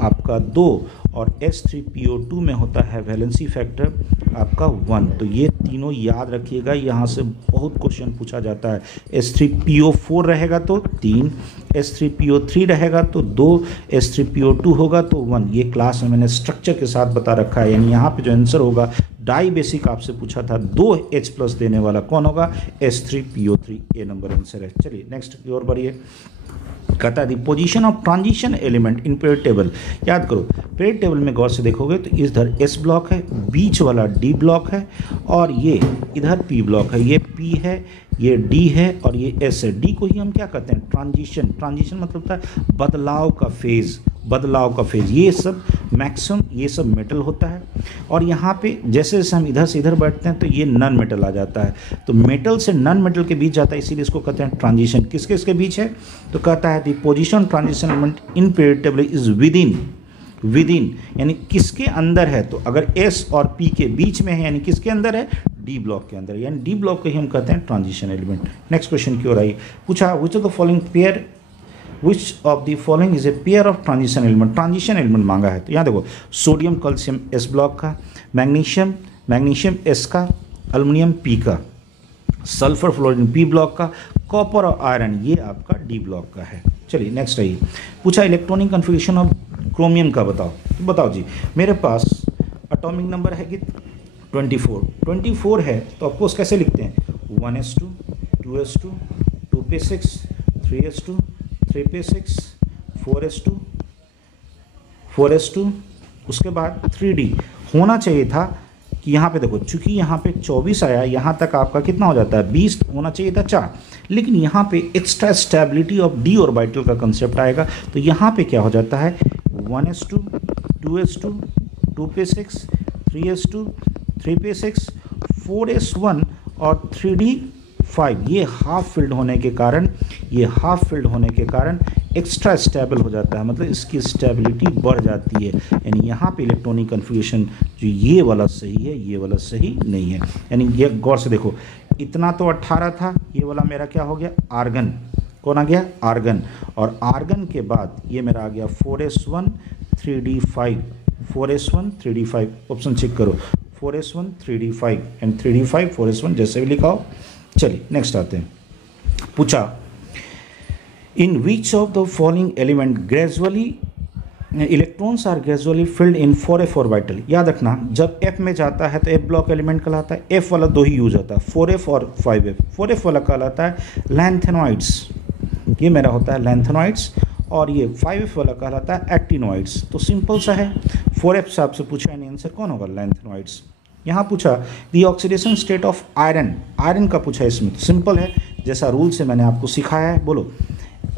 आपका 2, और H3PO2 में होता है वैलेंसी फैक्टर आपका 1। तो ये तीनों याद रखिएगा, यहाँ से बहुत क्वेश्चन पूछा जाता है। H3PO4 रहेगा तो 3, H3PO3 रहेगा तो 2, H3PO2 होगा तो 1। ये क्लास में मैंने स्ट्रक्चर के साथ बता रखा है, यानी यहाँ पे जो आंसर होगा डाई बेसिक आपसे पूछा था 2 H+ देने वाला कौन होगा, H3PO3, ए नंबर आंसर है। चलिए नेक्स्ट की ओर बढ़िए। कहता है the position of transition element in period table. याद करो, पीरियड टेबल में गौर से देखोगे तो इधर S ब्लॉक है, बीच वाला D ब्लॉक है, और ये इधर P ब्लॉक है, ये P है, ये D है, और ये S है। D को ही हम क्या कहते हैं, ट्रांजिशन। ट्रांजिशन मतलब होता है बदलाव का फेज, बदलाव का फेज। ये सब मैक्सिमम ये सब मेटल होता है, और यहाँ पे जैसे जैसे हम इधर से इधर बैठते हैं तो ये नॉन मेटल आ जाता है, तो मेटल से नॉन मेटल के बीच जाता है, इसीलिए इसको कहते हैं ट्रांजिशन। किसके इसके बीच है, तो कहता है the position transition element in period table is within यानी किसके अंदर है, तो अगर S और P के बीच में है यानी किसके अंदर है, D ब्लॉक के अंदर, यानी D ब्लॉक को ही हम कहते हैं ट्रांजिशन एलिमेंट। नेक्स्ट क्वेश्चन की ओर आइए। पूछा which of the following pair, which of the following is a pair of transition element. Transition element मांगा है, तो यहाँ देखो सोडियम कैल्शियम S ब्लॉक का, मैग्नीशियम S का, एल्युमिनियम P का, सल्फर फ्लोरीन P ब्लॉक का, कॉपर और आयरन ये आपका D ब्लॉक का है। चलिए नेक्स्ट आइए। पूछा इलेक्ट्रॉनिक कन्फिगरेशन ऑफ क्रोमियम का बताओ। तो बताओ जी, मेरे पास एटॉमिक नंबर है कि 24 है, तो ऑफकोर्स कैसे लिखते हैं, 1s2 2s2 2p6 3s2 3p6 4s2 उसके बाद 3d। होना चाहिए था कि यहाँ पे देखो, चूंकि यहाँ पे 24 आया, यहाँ तक आपका कितना हो जाता है 20, होना चाहिए था 4, लेकिन यहाँ पे extra stability of d orbital का कंसेप्ट आएगा, तो यहाँ पे क्या हो जाता है 1s2 2s2 2p6 3s2 3p6 4s1 और 3d5। ये हाफ फिल्ड होने के कारण एक्स्ट्रा स्टेबल हो जाता है, मतलब इसकी स्टेबिलिटी बढ़ जाती है। यानी यहाँ पे इलेक्ट्रॉनिक कन्फिगरेशन जो ये वाला सही है, ये वाला सही नहीं है। यानी ये गौर से देखो, इतना तो 18 था, ये वाला मेरा क्या हो गया, आर्गन। कौन आ गया, आर्गन। और आर्गन के बाद ये मेरा आ गया 4s1 3d5, 4s1 3d5। Option check करो, 4s1 3d5 and 3d5 4s1, जैसे भी लिखा हो। चलिए नेक्स्ट आते हैं। पूछा in which of the following element gradually electrons are gradually filled in 4f orbital. याद रखना, जब F में जाता है तो F ब्लॉक एलिमेंट कहलाता है। F वाला 2 ही यूज होता है, 4f और 5f। 4f वाला कहलाता है लैंथेनॉइड्स, ये मेरा होता है लैंथेनॉइड्स, और ये 5f वाला कहलाता है एक्टिनॉइड्स। तो सिंपल सा है, 4f से आपसे पूछा है, आंसर कौन होगा, लैंथेनॉइड्स। यहाँ पूछा दी ऑक्सीडेशन स्टेट ऑफ आयरन का पूछा है इसमें। सिंपल है, जैसा रूल से मैंने आपको सिखाया है। बोलो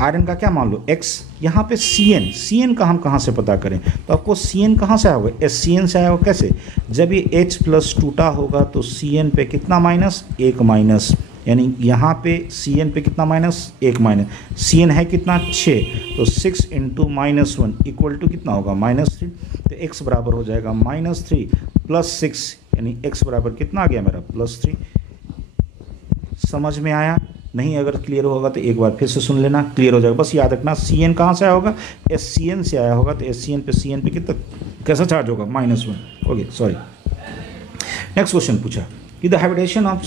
आयरन का क्या मान लो, X। यहाँ पे CN का हम कहाँ से पता करें, तो आपको CN कहाँ से आया होगा, SCN से आया होगा। कैसे, जब ये H+ टूटा होगा तो CN पे कितना माइनस, 1 माइनस, यानी यहाँ पे CN पे कितना माइनस, 1 माइनस। CN है कितना, 6, तो 6 × -1 इक्वल टू कितना होगा, -3। तो X बराबर हो जाएगा -3 + 6, यानी X बराबर कितना आ गया मेरा, +3। समझ में आया नहीं, अगर क्लियर होगा तो एक बार फिर से सुन लेना, क्लियर हो जाएगा। बस याद रखना CN कहाँ से आया होगा, SCN से आया होगा, तो SCN पे CN पे कितना कैसा चार्ज होगा, -1। Okay sorry. नेक्स्ट क्वेश्चन पूछा कि द हैबिटेशन ऑफ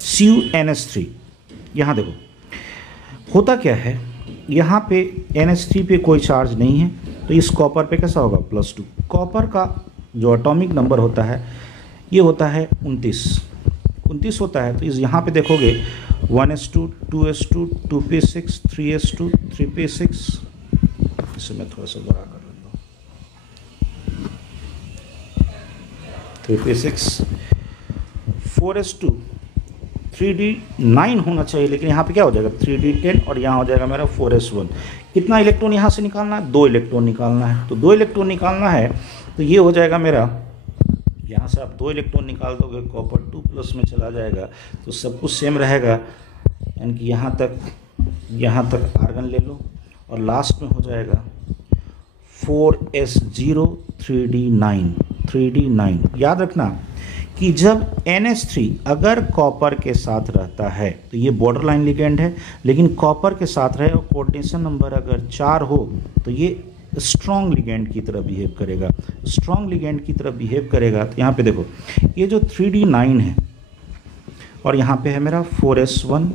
CuNH3। यहाँ देखो होता क्या है, यहाँ पे NH3 पे कोई चार्ज नहीं है, तो इस कॉपर पे कैसा होगा, +2। कॉपर का जो एटॉमिक नंबर होता है ये होता है 29 होता है। तो इस यहाँ पे देखोगे 1s2 2s2 2p6 3s2 3p6, इसे मैं थोड़ा सा बड़ा कर लेता हूँ, 3p6 4s2 3d9 होना चाहिए, लेकिन यहाँ पे क्या हो जाएगा 3d10 और यहाँ हो जाएगा मेरा 4s1। कितना इलेक्ट्रॉन यहाँ से निकालना है? 2 इलेक्ट्रॉन निकालना है। तो 2 इलेक्ट्रॉन निकालना है तो ये हो जाएगा मेरा, यहाँ से आप 2 इलेक्ट्रॉन निकाल दोगे, कॉपर 2+ में चला जाएगा तो सब कुछ सेम रहेगा, यानी कि यहाँ तक आर्गन ले लो और लास्ट में हो जाएगा 4s0 3d9। याद रखना कि जब NH3 अगर कॉपर के साथ रहता है तो ये बॉर्डर लाइन लिगेंड है, लेकिन कॉपर के साथ रहे और कोऑर्डिनेशन नंबर अगर 4 हो तो ये स्ट्रॉन्ग लिगेंड की तरह बिहेव करेगा। स्ट्रॉन्ग लिगेंड की तरह बिहेव करेगा तो यहाँ पे देखो ये जो 3d9 है और यहाँ पे है मेरा 4s1,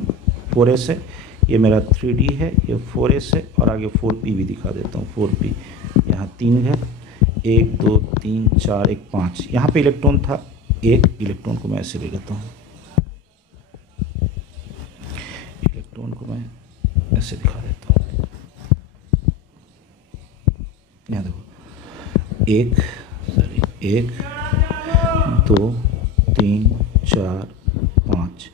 4s है, ये मेरा 3d है, ये 4s है और आगे 4p भी दिखा देता हूँ। 4p यहाँ 3 है, 1 2 3 4 1 5, यहाँ पे इलेक्ट्रॉन था, एक इलेक्ट्रॉन को मैं ऐसे ले लेता हूँ, इलेक्ट्रॉन को मैं ऐसे दिखा देता हूँ। यहाँ देखो 1 2 3 4 5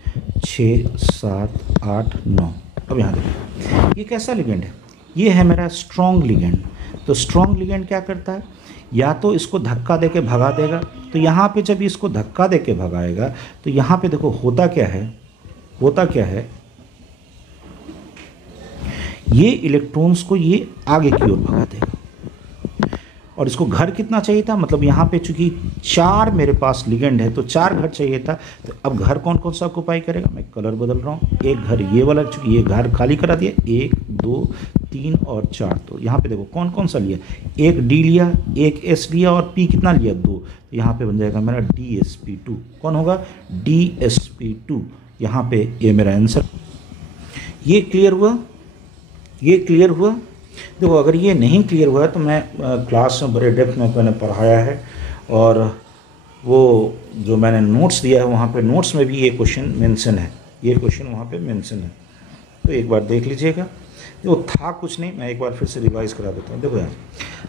6 7 8 9। अब यहाँ देखो ये कैसा लिगेंड है? ये है मेरा स्ट्रॉन्ग लिगेंड। तो स्ट्रॉन्ग लिगेंड क्या करता है? या तो इसको धक्का देके भगा देगा। तो यहाँ पे जब इसको धक्का देके भगाएगा तो यहाँ पे देखो होता क्या है, ये इलेक्ट्रॉन्स को ये आगे की ओर भगा देगा। और इसको घर कितना चाहिए था? मतलब यहाँ पे चूंकि 4 मेरे पास लिगेंड है तो 4 घर चाहिए था। तो अब घर कौन कौन सा ऑक्यूपाई करेगा? मैं कलर बदल रहा हूँ। एक घर ये वाला, चूंकि ये घर खाली करा दिया, 1 2 3 और 4। तो यहाँ पे देखो कौन कौन सा लिया, एक डी लिया, एक एस लिया और पी कितना लिया? 2। तो यहाँ पे बन जाएगा मेरा DsP2। कौन होगा? DsP2। यहाँ पे ये मेरा आंसर। ये क्लियर हुआ? देखो अगर ये नहीं क्लियर हुआ तो मैं क्लास में बड़े डेप्थ में मैंने पढ़ाया है और वो जो मैंने नोट्स दिया है वहाँ पे नोट्स में भी ये क्वेश्चन मेंशन है, वहाँ पे मेंशन है। तो एक बार देख लीजिएगा। देखो था कुछ नहीं, मैं एक बार फिर से रिवाइज करा देता हूँ। देखो यार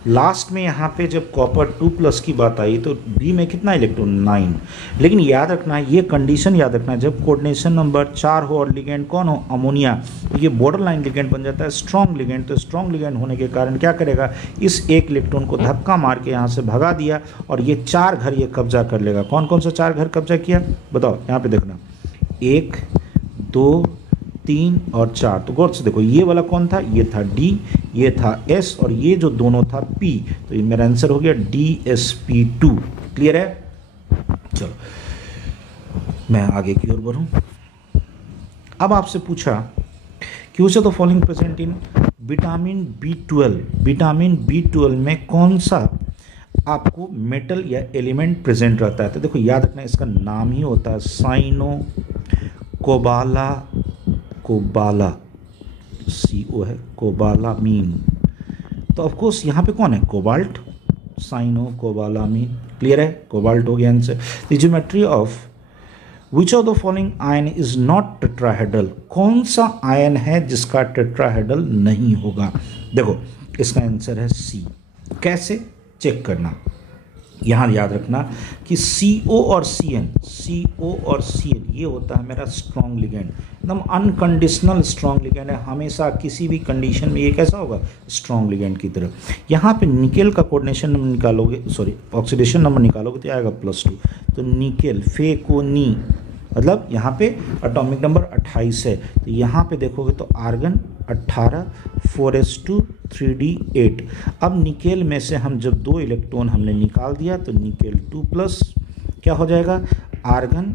लास्ट में यहाँ पे जब कॉपर 2+ की बात आई तो डी में कितना इलेक्ट्रॉन? 9। लेकिन याद रखना ये कंडीशन याद रखना, जब कोऑर्डिनेशन नंबर 4 हो और लिगेंड कौन हो? अमोनिया, तो ये बॉर्डर लाइन लिगेंड बन जाता है स्ट्रॉन्ग लिगेंड। तो स्ट्रॉन्ग लिगेंड होने के कारण क्या करेगा? इस एक इलेक्ट्रॉन को धक्का मार के यहाँ से भगा दिया और ये 4 घर ये कब्जा कर लेगा। कौन कौन सा 4 घर कब्जा किया बताओ? यहाँ पे देखना 1 2 3 और 4। तो गौर से देखो ये वाला कौन था? ये था D, ये था S और ये जो दोनों था P। तो ये मेरा आंसर हो गया DsP2। क्लियर है? चलो मैं आगे की ओर बढ़ूं। अब आपसे पूछा कि which of the following present in vitamin B12 में कौन सा आपको मेटल या एलिमेंट प्रेजेंट रहता है? तो देखो याद रखना इसका नाम ही होता है साइनो कोबाला, CO है, कोबालामीन। तो ऑफ कोर्स यहाँ पे कौन है? Cobalt, cyano cobalamin. क्लियर है? कोबाल्ट हो गया answer. The geometry of which of the following ion is not tetrahedral? कौन सा आयन है जिसका टेट्राहेड्रल नहीं होगा? देखो इसका आंसर है C। कैसे चेक करना? यहाँ याद रखना कि CO और CN ये होता है मेरा स्ट्रॉन्ग लिगेंड, एकदम अनकंडीशनल स्ट्रॉन्ग लिगेंड है। हमेशा किसी भी कंडीशन में ये कैसा होगा? स्ट्रॉन्ग लिगेंड की तरह। यहाँ पे निकेल का कोऑर्डिनेशन नंबर निकालोगे, ऑक्सीडेशन नंबर निकालोगे तो आएगा +2। तो निकेल फेकोनी मतलब यहाँ पे एटॉमिक नंबर 28 है। तो यहाँ पे देखोगे तो आर्गन 18, 4s2 3d8। अब निकेल में से हम जब 2 इलेक्ट्रॉन हमने निकाल दिया तो निकेल 2+ क्या हो जाएगा? Argon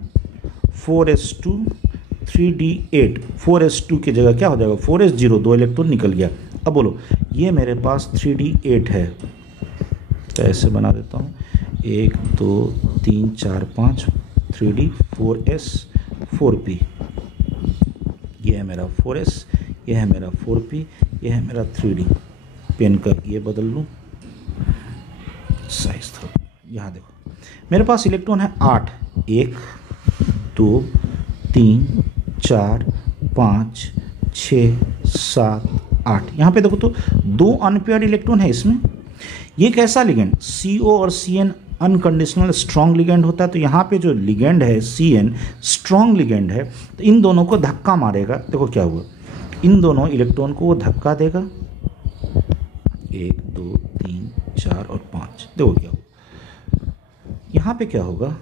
4s2 3d8। 4s2 की जगह क्या हो जाएगा? 4s0, 2 इलेक्ट्रॉन निकल गया। अब बोलो ये मेरे पास 3d8 है तो ऐसे बना देता हूँ 1 2 3 4 5 3d 4s 4p। ये है मेरा 4s, ये है मेरा 4p, ये है मेरा 3d। पेन का ये बदल लूँ साइज थोड़ा। यहाँ देखो मेरे पास इलेक्ट्रॉन है 8, 1 2 3 4 5 6 7 8। यहाँ पे देखो तो 2 अनपेयर्ड इलेक्ट्रॉन है इसमें। ये कैसा लिगेंड? CO और CN अनकंडीशनल स्ट्रॉन्ग लिगेंड होता है। तो यहाँ पे जो लिगेंड है CN स्ट्रॉन्ग लिगेंड है, तो इन दोनों को धक्का मारेगा। देखो क्या हुआ, इन दोनों इलेक्ट्रॉन को वो धक्का देगा, 1 2 3 4 और 5। देखो क्या होगा, यहाँ पे क्या होगा,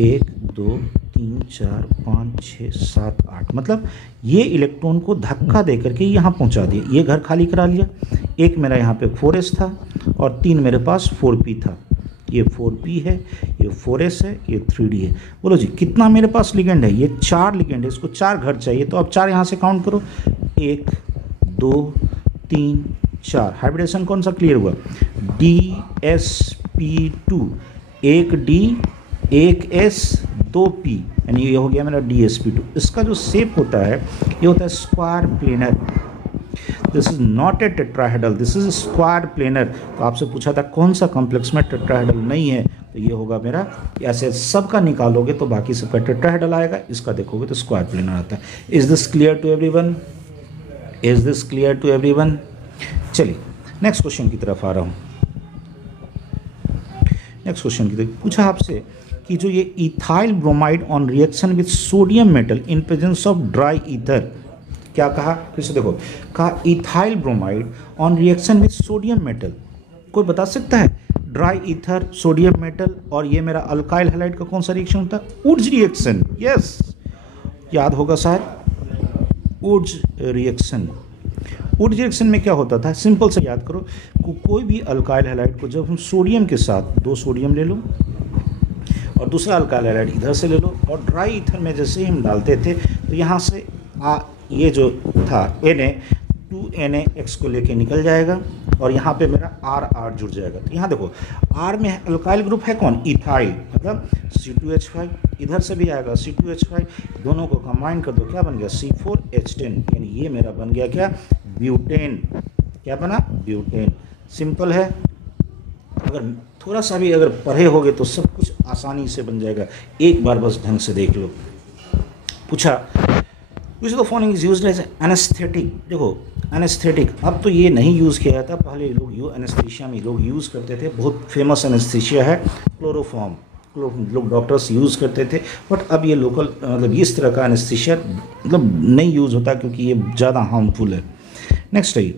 1 2 3 4 5 6 7 8, मतलब ये इलेक्ट्रॉन को धक्का दे करके यहाँ पहुँचा दिया, ये घर खाली करा लिया। एक मेरा यहाँ पे 4s था और 3 मेरे पास 4p था। ये 4p है, ये 4s है, ये 3d है। बोलो जी कितना मेरे पास लिगेंड है, ये 4 लिगेंड है, इसको 4 घर चाहिए। तो अब 4 यहाँ से काउंट करो, 1 2 3 4। हाइब्रिडेशन कौन सा क्लियर हुआ, DsP2, 1d 1s 2p, यानी ये हो गया मेरा DsP2। इसका जो शेप होता है ये होता है square planar. This is not A tetrahedral, this is square planar. तो आपसे पूछा था कौन सा कॉम्प्लेक्स में टेट्राहेड्रल नहीं है, तो ये होगा मेरा, ऐसे सबका निकालोगे तो बाकी सबका टेट्राहेड्रल आएगा, इसका देखोगे तो स्क्वायर प्लेनर आता है। Is this clear to everyone, is this clear to everyone. चलिए नेक्स्ट क्वेश्चन की तरफ आ रहा हूँ। नेक्स्ट क्वेश्चन की तरफ पूछा आपसे कि जो ये ethyl bromide on reaction with sodium metal in presence of dry ether, क्या कहा, फिर से देखो, कहा ethyl bromide on reaction with sodium metal. कोई बता सकता है ड्राई ईथर, सोडियम मेटल और ये मेरा अल्काइल हैलाइड का कौन सा रिएक्शन होता है, उड्स रिएक्शन। यस, याद होगा शायद, उड्स रिएक्शन। उड्स रिएक्शन में क्या होता था, सिंपल से याद करो, कोई भी अल्काइल हैलाइड को जब हम सोडियम के साथ, 2 सोडियम ले लो और दूसरा अल्काइल हैलाइड इधर से ले लो, और ड्राई ईथर में जैसे ही हम डालते थे तो यहाँ से ये जो था Na2NaX को लेके निकल जाएगा और यहाँ पे मेरा R जुड़ जाएगा। तो यहाँ देखो R में अल्काइल ग्रुप है कौन, इथाइल, मतलब C2H5, इधर से भी आएगा C2H5, दोनों को कंबाइन कर दो, क्या बन गया C4H10, यानी ये मेरा बन गया क्या, ब्यूटेन। क्या बना, ब्यूटेन। सिंपल है, अगर थोड़ा सा भी अगर पढ़े होगे तो सब कुछ आसानी से बन जाएगा, एक बार बस ढंग से देख लो। पूछा Which of the following is used as anesthetic। देखो एनेस्थेटिक अब तो ये नहीं यूज़ किया जाता, पहले लोग एनेस्थीसिया में लोग यूज़ करते थे, बहुत फेमस एनेस्थीसिया है क्लोरोफॉर्म, लोग डॉक्टर्स यूज़ करते थे, बट अब ये लोकल मतलब इस तरह का एनेस्थीसिया मतलब नहीं यूज़ होता क्योंकि ये ज़्यादा हार्मफुल है। नेक्स्ट है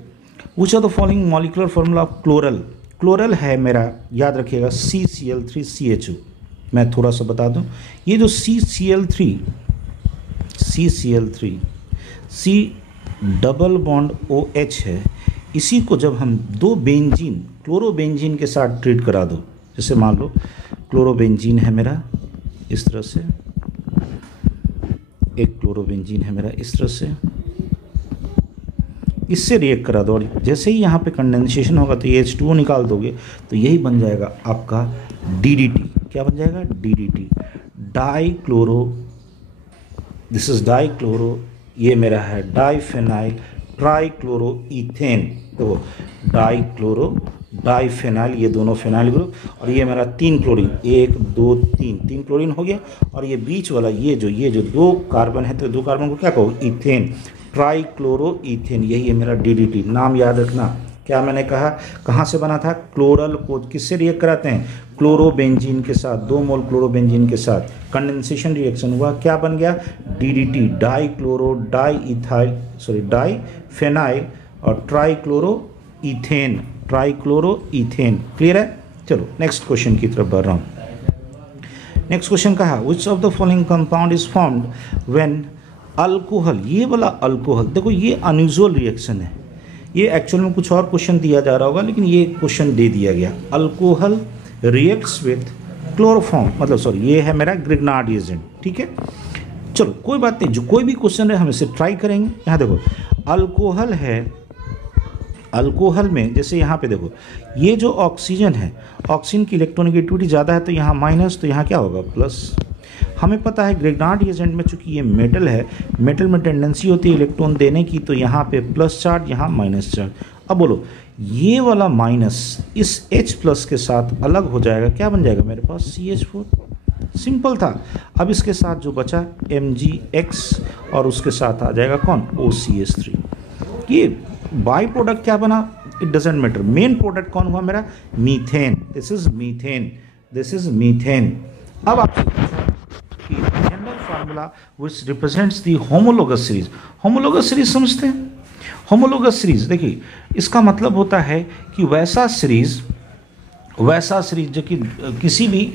Which of the following molecular formula of chloral, chloral है मेरा, याद रखिएगा CCl3CHO। मैं थोड़ा सा बता दूं, ये जो CCl3 C double bond OH है, इसी को जब हम 2 बेंजीन क्लोरोबेंजीन के साथ ट्रीट करा दो, जैसे मान लो क्लोरोबेंजीन है मेरा इस तरह से, एक क्लोरोबेंजीन है मेरा इस तरह से, इससे रिएक्ट करा दो और जैसे ही यहाँ पे कंडेंसेशन होगा तो ये H2O निकाल दोगे तो यही बन जाएगा आपका DDT। क्या बन जाएगा, DDT, dichloro, this is dichloro, ये मेरा है डाईफेनाइल ट्राईक्लोरोईथेन। तो डाईक्लोरो डाईफेनाइल, ये दोनों फेनाइल ग्रुप, और ये मेरा 3 क्लोरीन, 1 2 3 क्लोरीन हो गया, और ये बीच वाला ये जो 2 कार्बन है तो 2 कार्बन को क्या कहो, इथेन, ट्राईक्लोरोईथेन, यही है मेरा DDT। नाम याद रखना, क्या मैंने कहा, कहाँ से बना था, क्लोरल को किससे रिएक्ट कराते हैं, क्लोरोबेंजीन के साथ, 2 मोल क्लोरोबेंजीन के साथ कंडेंसेशन रिएक्शन हुआ, क्या बन गया, DDT, डाईक्लोरो डाईफेनाइल और ट्राईक्लोरोईथेन, ट्राईक्लोरोईथेन। क्लियर है। चलो नेक्स्ट क्वेश्चन की तरफ बढ़ रहा हूँ। नेक्स्ट क्वेश्चन कहा विच of the following compound is formed when alcohol, ये वाला अल्कोहल देखो ये अनयूजुअल रिएक्शन है, ये एक्चुअल में कुछ और क्वेश्चन दिया जा रहा होगा लेकिन ये क्वेश्चन दे दिया गया, अल्कोहल रिएक्ट्स विथ क्लोरोफॉर्म, मतलब सॉरी ये है मेरा ग्रिग्नार्ड एजेंट। ठीक है, चलो कोई बात नहीं, जो कोई भी क्वेश्चन है हम इसे ट्राई करेंगे। यहाँ देखो अल्कोहल है, अल्कोहल में जैसे यहाँ पे देखो ये जो ऑक्सीजन है, ऑक्सीजन की इलेक्ट्रोनेगेटिविटी ज़्यादा है तो यहाँ माइनस, तो यहाँ क्या होगा प्लस। हमें पता है ग्रिग्नार्ड एजेंट में चूंकि ये मेटल है, मेटल में टेंडेंसी होती है इलेक्ट्रॉन देने की, तो यहाँ पे प्लस चार्ज, यहाँ माइनस चार्ज। अब बोलो ये वाला माइनस इस H प्लस के साथ अलग हो जाएगा, क्या बन जाएगा मेरे पास CH4। सिंपल था। अब इसके साथ जो बचा MgX और उसके साथ आ जाएगा कौन, OCH3। ये बाई प्रोडक्ट क्या बना, it doesn't matter, main product कौन हुआ मेरा, methane, this is methane, this is methane. अब आपसे पूछा कि general formula which represents the homologous series. Homologous series समझते हैं? होमोलोगस सीरीज देखिए, इसका मतलब होता है कि वैसा सीरीज जो कि किसी भी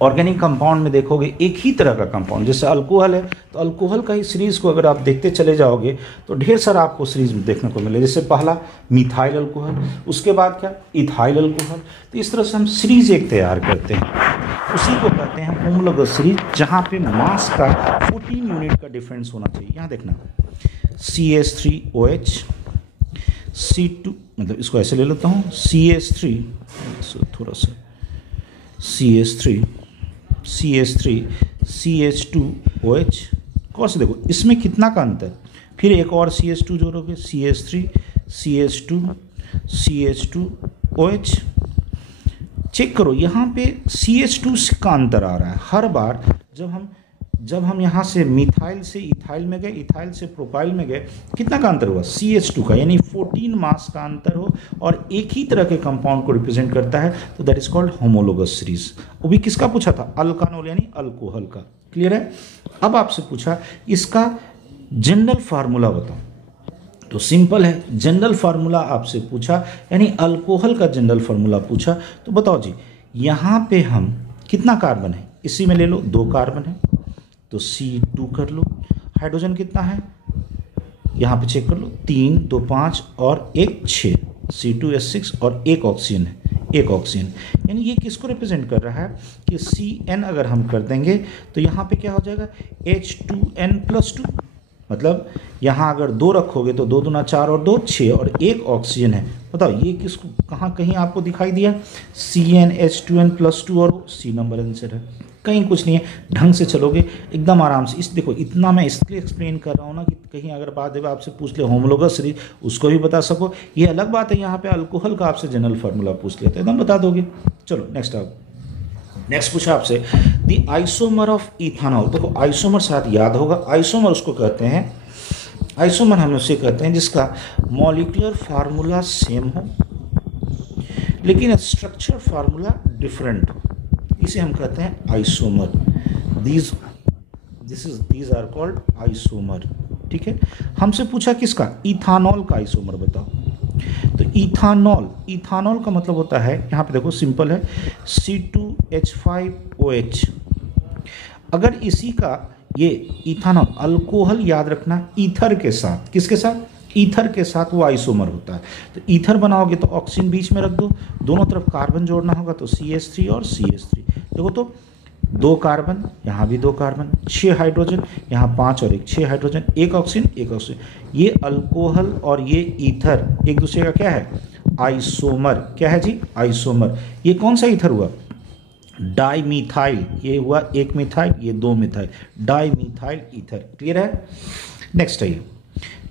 ऑर्गेनिक कंपाउंड में देखोगे एक ही तरह का कंपाउंड, जैसे अल्कोहल है तो अल्कोहल का ही सीरीज को अगर आप देखते चले जाओगे तो ढेर सारा आपको सीरीज देखने को मिले। जैसे पहला मिथाइल अल्कोहल, उसके बाद क्या इथाइल अल्कोहल। तो इस तरह से हम सीरीज एक तैयार करते हैं, उसी को कहते हैं होमोलोगस सीरीज, जहाँ पे मास का 14 यूनिट का डिफरेंस होना चाहिए। यहाँ देखना CH3OH C2, मतलब इसको ऐसे ले लेता हूँ CH3 थोड़ा सा CH3 CH2OH। कौन से देखो इसमें कितना का अंतर, फिर एक और CH2 जोड़ोगे CH3 CH2 CH2OH। Check करो यहाँ पे CH2 का अंतर आ रहा है हर बार जब हम यहाँ से मिथाइल से इथाइल में गए, इथाइल से प्रोपाइल में गए, कितना का अंतर हुआ CH2 का, यानी 14 मास का अंतर हो और एक ही तरह के कंपाउंड को रिप्रेजेंट करता है, तो that is called homologous series. वो भी किसका पूछा था? अल्कानोल यानी अल्कोहल का। क्लियर है? अब आपसे पूछा इसका जनरल फार्मूला बताओ, तो सिंपल है, जनरल फार्मूला आपसे पूछा यानी अल्कोहल का जनरल फार्मूला पूछा, तो बताओ जी यहाँ पे हम कितना कार्बन है, इसी में ले लो 2 कार्बन है तो C2 कर लो। हाइड्रोजन कितना है यहाँ पे चेक कर लो, 3 2 5 और 1 6, C2H6 और 1 ऑक्सीजन है, 1 ऑक्सीजन। यानी ये किसको रिप्रेजेंट कर रहा है कि CN अगर हम कर देंगे तो यहाँ पे क्या हो जाएगा H2N+2, मतलब यहाँ अगर 2 रखोगे तो 2 दूना 4 और 2 6 और 1 ऑक्सीजन है। बताओ ये किसको कहाँ कहीं आपको दिखाई दिया? CnH2n+2 और C नंबर आंसर है, कहीं कुछ नहीं है। ढंग से चलोगे एकदम आराम से। इस देखो इतना मैं इसलिए एक्सप्लेन कर रहा हूँ ना कि कहीं अगर बाद में आपसे पूछ ले होमोलोगस सीरीज उसको भी बता सको। ये अलग बात है यहाँ पे अल्कोहल का आपसे जनरल फार्मूला पूछ लेते एकदम बता दोगे। चलो नेक्स्ट पूछा आपसे द आइसोमर ऑफ इथानॉल। देखो आइसोमर शायद याद होगा, आइसोमर उसको कहते हैं, आइसोमर हम उसे कहते हैं जिसका मॉलिक्यूलर फार्मूला सेम हो लेकिन स्ट्रक्चर फार्मूला डिफरेंट हो, इसे हम कहते हैं isomer. These are called isomer. ठीक है, हमसे पूछा किसका? इथानॉल का आइसोमर बताओ। तो इथानॉल का मतलब होता है, यहाँ पे देखो सिंपल है, C2H5OH। अगर इसी का ये इथानॉल अल्कोहल याद रखना ईथर के साथ, किसके साथ? ईथर के साथ वो आइसोमर होता है। तो ईथर बनाओगे तो ऑक्सीजन बीच में रख दो, दोनों तरफ कार्बन जोड़ना होगा तो CH3 और CH3। देखो तो 2 कार्बन, यहाँ भी 2 कार्बन, 6 हाइड्रोजन, यहाँ 5 और 1 6 हाइड्रोजन, 1 ऑक्सीजन 1 ऑक्सीजन। ये अल्कोहल और ये ईथर एक दूसरे का क्या है? आइसोमर। क्या है जी? आइसोमर। ये कौन सा ईथर हुआ? डाईमीथाइल। ये हुआ 1 मिथाइल, ये 2 मिथाइल, डाईमीथाइल ईथर। क्लियर है? नेक्स्ट है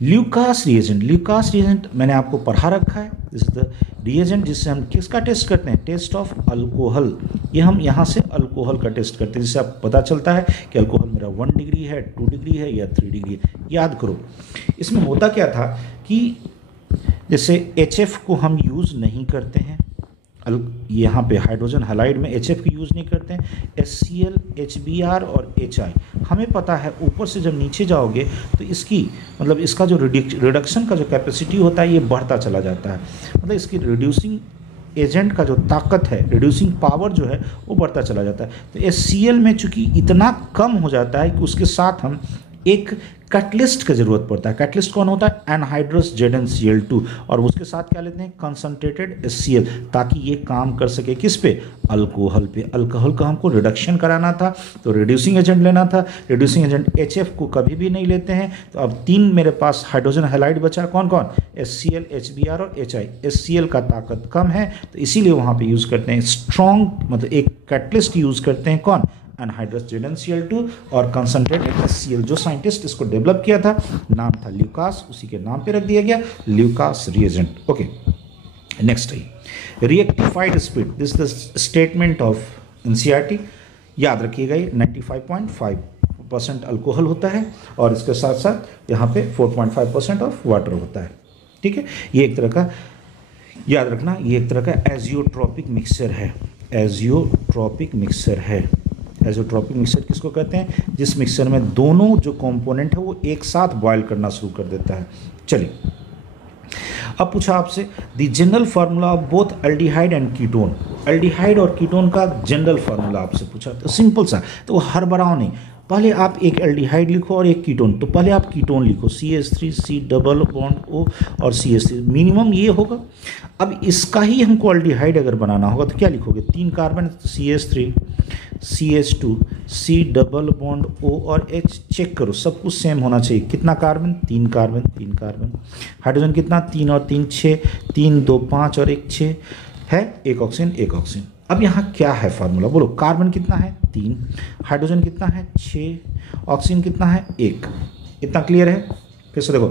ल्यूकास रिएजेंट। ल्यूकास रिएजेंट मैंने आपको पढ़ा रखा है, दिस इज द रिएजेंट जिससे हम किसका टेस्ट करते हैं? Test of alcohol. ये हम यहाँ से अल्कोहल का टेस्ट करते हैं, जिससे आप पता चलता है कि अल्कोहल मेरा 1 डिग्री है, 2 डिग्री है या 3 डिग्री है। याद करो इसमें होता क्या था कि जैसे HF को हम यूज़ नहीं करते हैं, यहाँ पे हाइड्रोजन हैलाइड में HF की यूज़ नहीं करते हैं, HCl, HBr और HI हमें पता है। ऊपर से जब नीचे जाओगे तो इसकी मतलब इसका जो रिडक्शन का जो कैपेसिटी होता है ये बढ़ता चला जाता है, मतलब इसकी रिड्यूसिंग एजेंट का जो ताकत है, रिड्यूसिंग पावर जो है वो बढ़ता चला जाता है। तो HCl में चूँकि इतना कम हो जाता है कि उसके साथ हम एक कैटलिस्ट की ज़रूरत पड़ता है। कैटलिस्ट कौन होता है? एनहाइड्रस ZnCl2, और उसके साथ क्या लेते हैं? कंसनट्रेटेड HCl, ताकि ये काम कर सके किस पे? अल्कोहल पे। अल्कोहल का हमको रिडक्शन कराना था तो रिड्यूसिंग एजेंट लेना था। रिड्यूसिंग एजेंट HF को कभी भी नहीं लेते हैं, तो अब 3 मेरे पास हाइड्रोजन हैलाइड बचा, कौन कौन? HCl, HBr और HI। HCl का ताकत कम है तो इसीलिए वहाँ पर यूज़ करते हैं स्ट्रॉन्ग, मतलब एक कैटलिस्ट यूज़ करते हैं, कौन? एनहाइड्रस ZnCl2 और कंसनट्रेटेड HCl। जो साइंटिस्ट इसको डेवलप किया था नाम था ल्यूकास, उसी के नाम पे रख दिया गया ल्यूकास रिएजेंट। ओके, नेक्स्ट है rectified speed. This the statement of NCERT। याद रखिएगा ये 95.5% अल्कोहल होता है और इसके साथ साथ यहाँ पे 4.5% ऑफ वाटर होता है। ठीक है, ये एक तरह का याद रखना, ये एक तरह का एजियोट्रॉपिक मिक्सचर है। एजियोट्रॉपिक मिक्सचर है। एजियोट्रॉपिक मिक्सचर किसको कहते हैं? जिस मिक्सचर में दोनों जो कंपोनेंट है वो एक साथ बॉयल करना शुरू कर देता है। चलिए, अब पूछा आपसे the general formula of both aldehyde and ketone. Aldehyde और कीटोन का जनरल फार्मूला आपसे पूछा, तो सिंपल सा, तो वो हड़बड़ाओ नहीं, पहले आप एक एल्डिहाइड लिखो और एक कीटोन, तो पहले आप कीटोन लिखो CH3 C double bond O और CH3, मिनिमम ये होगा। अब इसका ही हमको एल्डिहाइड अगर बनाना होगा तो क्या लिखोगे? 3 carbon CH3 CH2 C double bond O और H, चेक करो सब कुछ सेम होना चाहिए। कितना कार्बन? 3 carbon, 3 carbon. हाइड्रोजन कितना? 3 और 3 6, 3 2 5 और 1 6 है, 1 ऑक्सीजन 1 ऑक्सीजन। अब यहाँ क्या है फार्मूला बोलो? कार्बन कितना है? 3, हाइड्रोजन कितना है? 6, ऑक्सीजन कितना है? 1। इतना क्लियर है? फिर से देखो,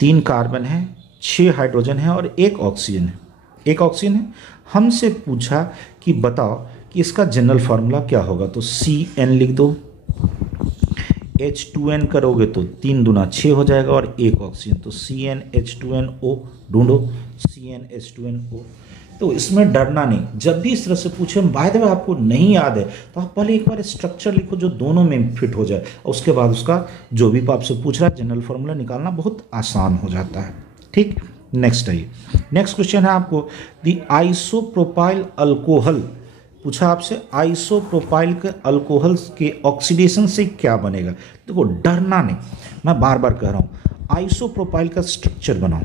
3 कार्बन है, 6 हाइड्रोजन है और 1 ऑक्सीजन है। 1 ऑक्सीजन है। हमसे पूछा कि बताओ कि इसका जनरल फार्मूला क्या होगा, तो CN लिख दो, H2N करोगे तो 3 दूना 6 हो जाएगा और 1 ऑक्सीजन, तो CnH2nO ढूंढो, CnH2nO। तो इसमें डरना नहीं, जब भी इस तरह से पूछे, बाय द वे आपको नहीं याद है तो आप पहले एक बार स्ट्रक्चर लिखो जो दोनों में फिट हो जाए, और उसके बाद उसका जो भी आपसे पूछ रहा है जनरल फार्मूला निकालना बहुत आसान हो जाता है। ठीक, नेक्स्ट आइए। नेक्स्ट क्वेश्चन है आपको द आइसोप्रोपाइल अल्कोहल। पूछा आपसे आइसोप्रोपाइल के अल्कोहल के ऑक्सीडेशन से क्या बनेगा। देखो डरना नहीं, मैं बार बार कह रहा हूँ, आइसोप्रोपाइल का स्ट्रक्चर बनाओ।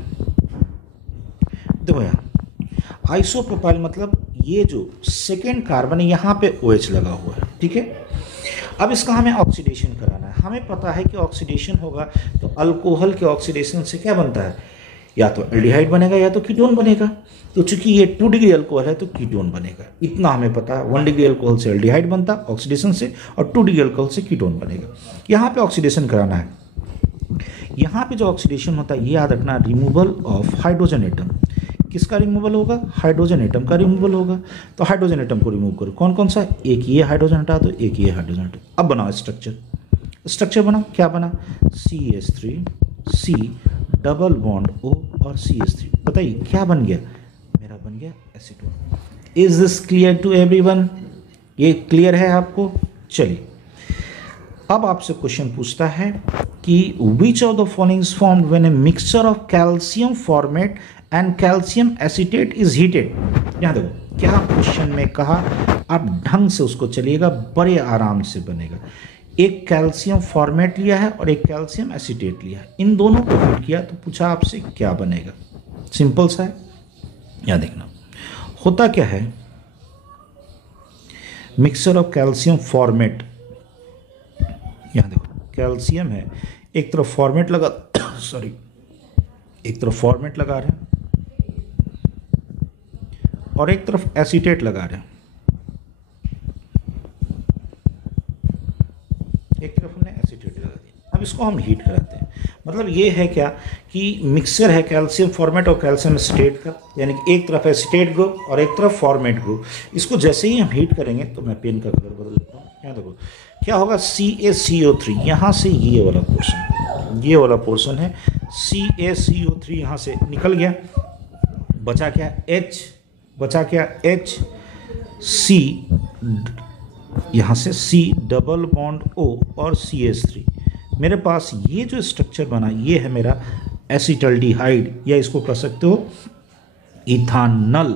देखो यार, आइसोप्रोपाइल मतलब ये जो सेकेंड कार्बन है यहाँ पे OH लगा हुआ है, ठीक है। अब इसका हमें ऑक्सीडेशन कराना है। हमें पता है कि ऑक्सीडेशन होगा तो अल्कोहल के ऑक्सीडेशन से क्या बनता है, या तो एल्डिहाइड बनेगा या तो कीटोन बनेगा। तो चूंकि ये 2 डिग्री अल्कोहल है तो कीटोन बनेगा, इतना हमें पता है। 1 डिग्री अल्कोहल से एल्डिहाइड बनता ऑक्सीडेशन से, और 2 डिग्री अल्कोहल से कीटोन बनेगा। यहाँ पे ऑक्सीडेशन कराना है। यहाँ पे जो ऑक्सीडेशन होता है ये याद रखना, रिमूवल ऑफ हाइड्रोजन एटम। किसका रिमूवल होगा? हाइड्रोजन एटम का रिमूवल होगा। तो हाइड्रोजन एटम को रिमूव करो, कौन कौन सा? एक ये हाइड्रोजन हटा दो, एक ये हाइड्रोजन हटा। अब बनाओ स्ट्रक्चर, स्ट्रक्चर बनाओ। क्या बना? CH3 C double bond O और CH3। बताइए क्या बन गया? मेरा बन गया acetone. Is this clear to everyone? ये क्लियर है आपको? चलिए, अब आपसे क्वेश्चन पूछता है कि which of the following is formed when a mixture of calcium formate and calcium acetate is heated. यहाँ देखो क्या क्वेश्चन में कहा, आप ढंग से उसको चलिएगा, बड़े आराम से बनेगा। एक कैल्शियम फॉर्मेट लिया है और एक कैल्शियम एसीटेट लिया है, इन दोनों को हीट किया तो पूछा आपसे क्या बनेगा। सिंपल सा है, यहाँ देखना होता क्या है। मिक्सचर ऑफ कैल्शियम फॉर्मेट, यहाँ देखो कैल्शियम है, एक तरफ फॉर्मेट लगा सॉरी एक तरफ फॉर्मेट लगा रहे हैं और एक तरफ एसीटेट लगा रहे हैं। एक तरफ हमने एसीटेट लगा दिया। अब इसको हम हीट कराते हैं। मतलब ये है क्या कि मिक्सचर है कैल्शियम फॉर्मेट और कैल्शियम एसीटेट का, यानी कि एक तरफ एसीटेट ग्रुप और एक तरफ फॉर्मेट ग्रुप। इसको जैसे ही हम हीट करेंगे तो मैं पेन का कलर बदल देता हूँ। यहाँ देखो क्या होगा, CaCO3, यहाँ से ये वाला पोर्शन है CaCO3 यहाँ से निकल गया, बचा क्या H, C यहाँ से C डबल बॉन्ड O और CH3। मेरे पास ये जो स्ट्रक्चर बना ये है मेरा एसिटल्डिहाइड, या इसको कह सकते हो इथानल।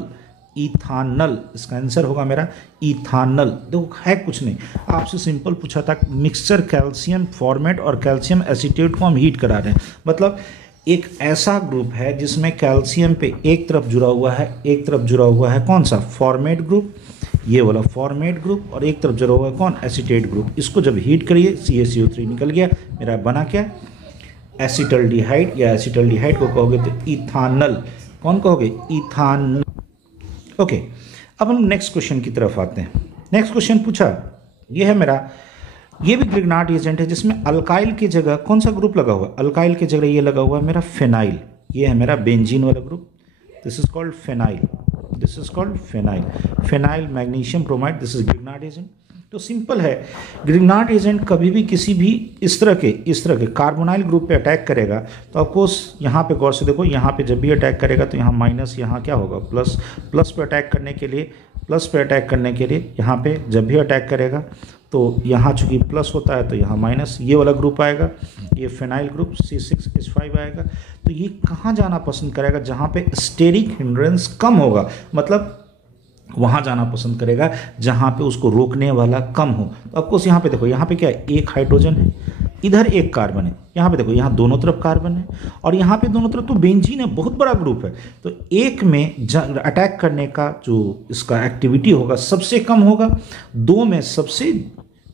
इसका आंसर होगा मेरा इथानल। देखो है कुछ नहीं, आपसे सिंपल पूछा था मिक्सचर कैल्शियम फॉर्मेट और कैल्शियम एसीटेट को हम हीट करा रहे हैं। मतलब एक ऐसा ग्रुप है जिसमें कैल्शियम पे एक तरफ जुड़ा हुआ है कौन सा? फॉर्मेट ग्रुप, ये वाला फॉर्मेट ग्रुप, और एक तरफ जुड़ा हुआ है कौन? Acetate group. इसको जब हीट करिए CaCO3 निकल गया, मेरा बना क्या? एसिटल्डिहाइड, या एसिटल्डिहाइड को कहोगे तो इथानल। कौन कहोगे? इथानल। ओके, अब हम नेक्स्ट क्वेश्चन की तरफ आते हैं। नेक्स्ट क्वेश्चन पूछा, ये है मेरा, ये भी ग्रिग्नार्ड एजेंट है जिसमें अल्काइल की जगह कौन सा ग्रुप लगा हुआ है? अल्काइल की जगह ये लगा हुआ है मेरा फेनाइल। ये है मेरा बेंजीन वाला group, this is called phenyl. Phenyl magnesium bromide, this is Grignard agent. तो सिंपल है, ग्रिग्नार्ड एजेंट कभी भी किसी भी इस तरह के कार्बोनाइल ग्रुप पे अटैक करेगा तो ऑफकोर्स यहाँ पे गौर से देखो, यहाँ पे जब भी अटैक करेगा तो यहाँ माइनस, यहाँ क्या होगा? प्लस पे अटैक करने के लिए प्लस पे अटैक करने के लिए यहाँ पे जब भी अटैक करेगा तो यहाँ चूँकि प्लस होता है तो यहाँ माइनस, ये वाला ग्रुप आएगा, ये फिनाइल ग्रुप C6H5 आएगा। तो ये कहाँ जाना पसंद करेगा? जहाँ पे स्टेरिक हिंड्रेंस कम होगा, मतलब वहाँ जाना पसंद करेगा जहाँ पे उसको रोकने वाला कम हो। तो ऑफकोर्स यहाँ पे देखो, यहाँ पे क्या है, एक हाइड्रोजन है, इधर एक कार्बन है, यहाँ पे देखो, यहाँ दोनों तरफ कार्बन है और यहाँ पे दोनों तरफ तो बेंजीन है, बहुत बड़ा ग्रुप है। तो एक में अटैक करने का जो इसका एक्टिविटी होगा सबसे कम होगा, दो में सबसे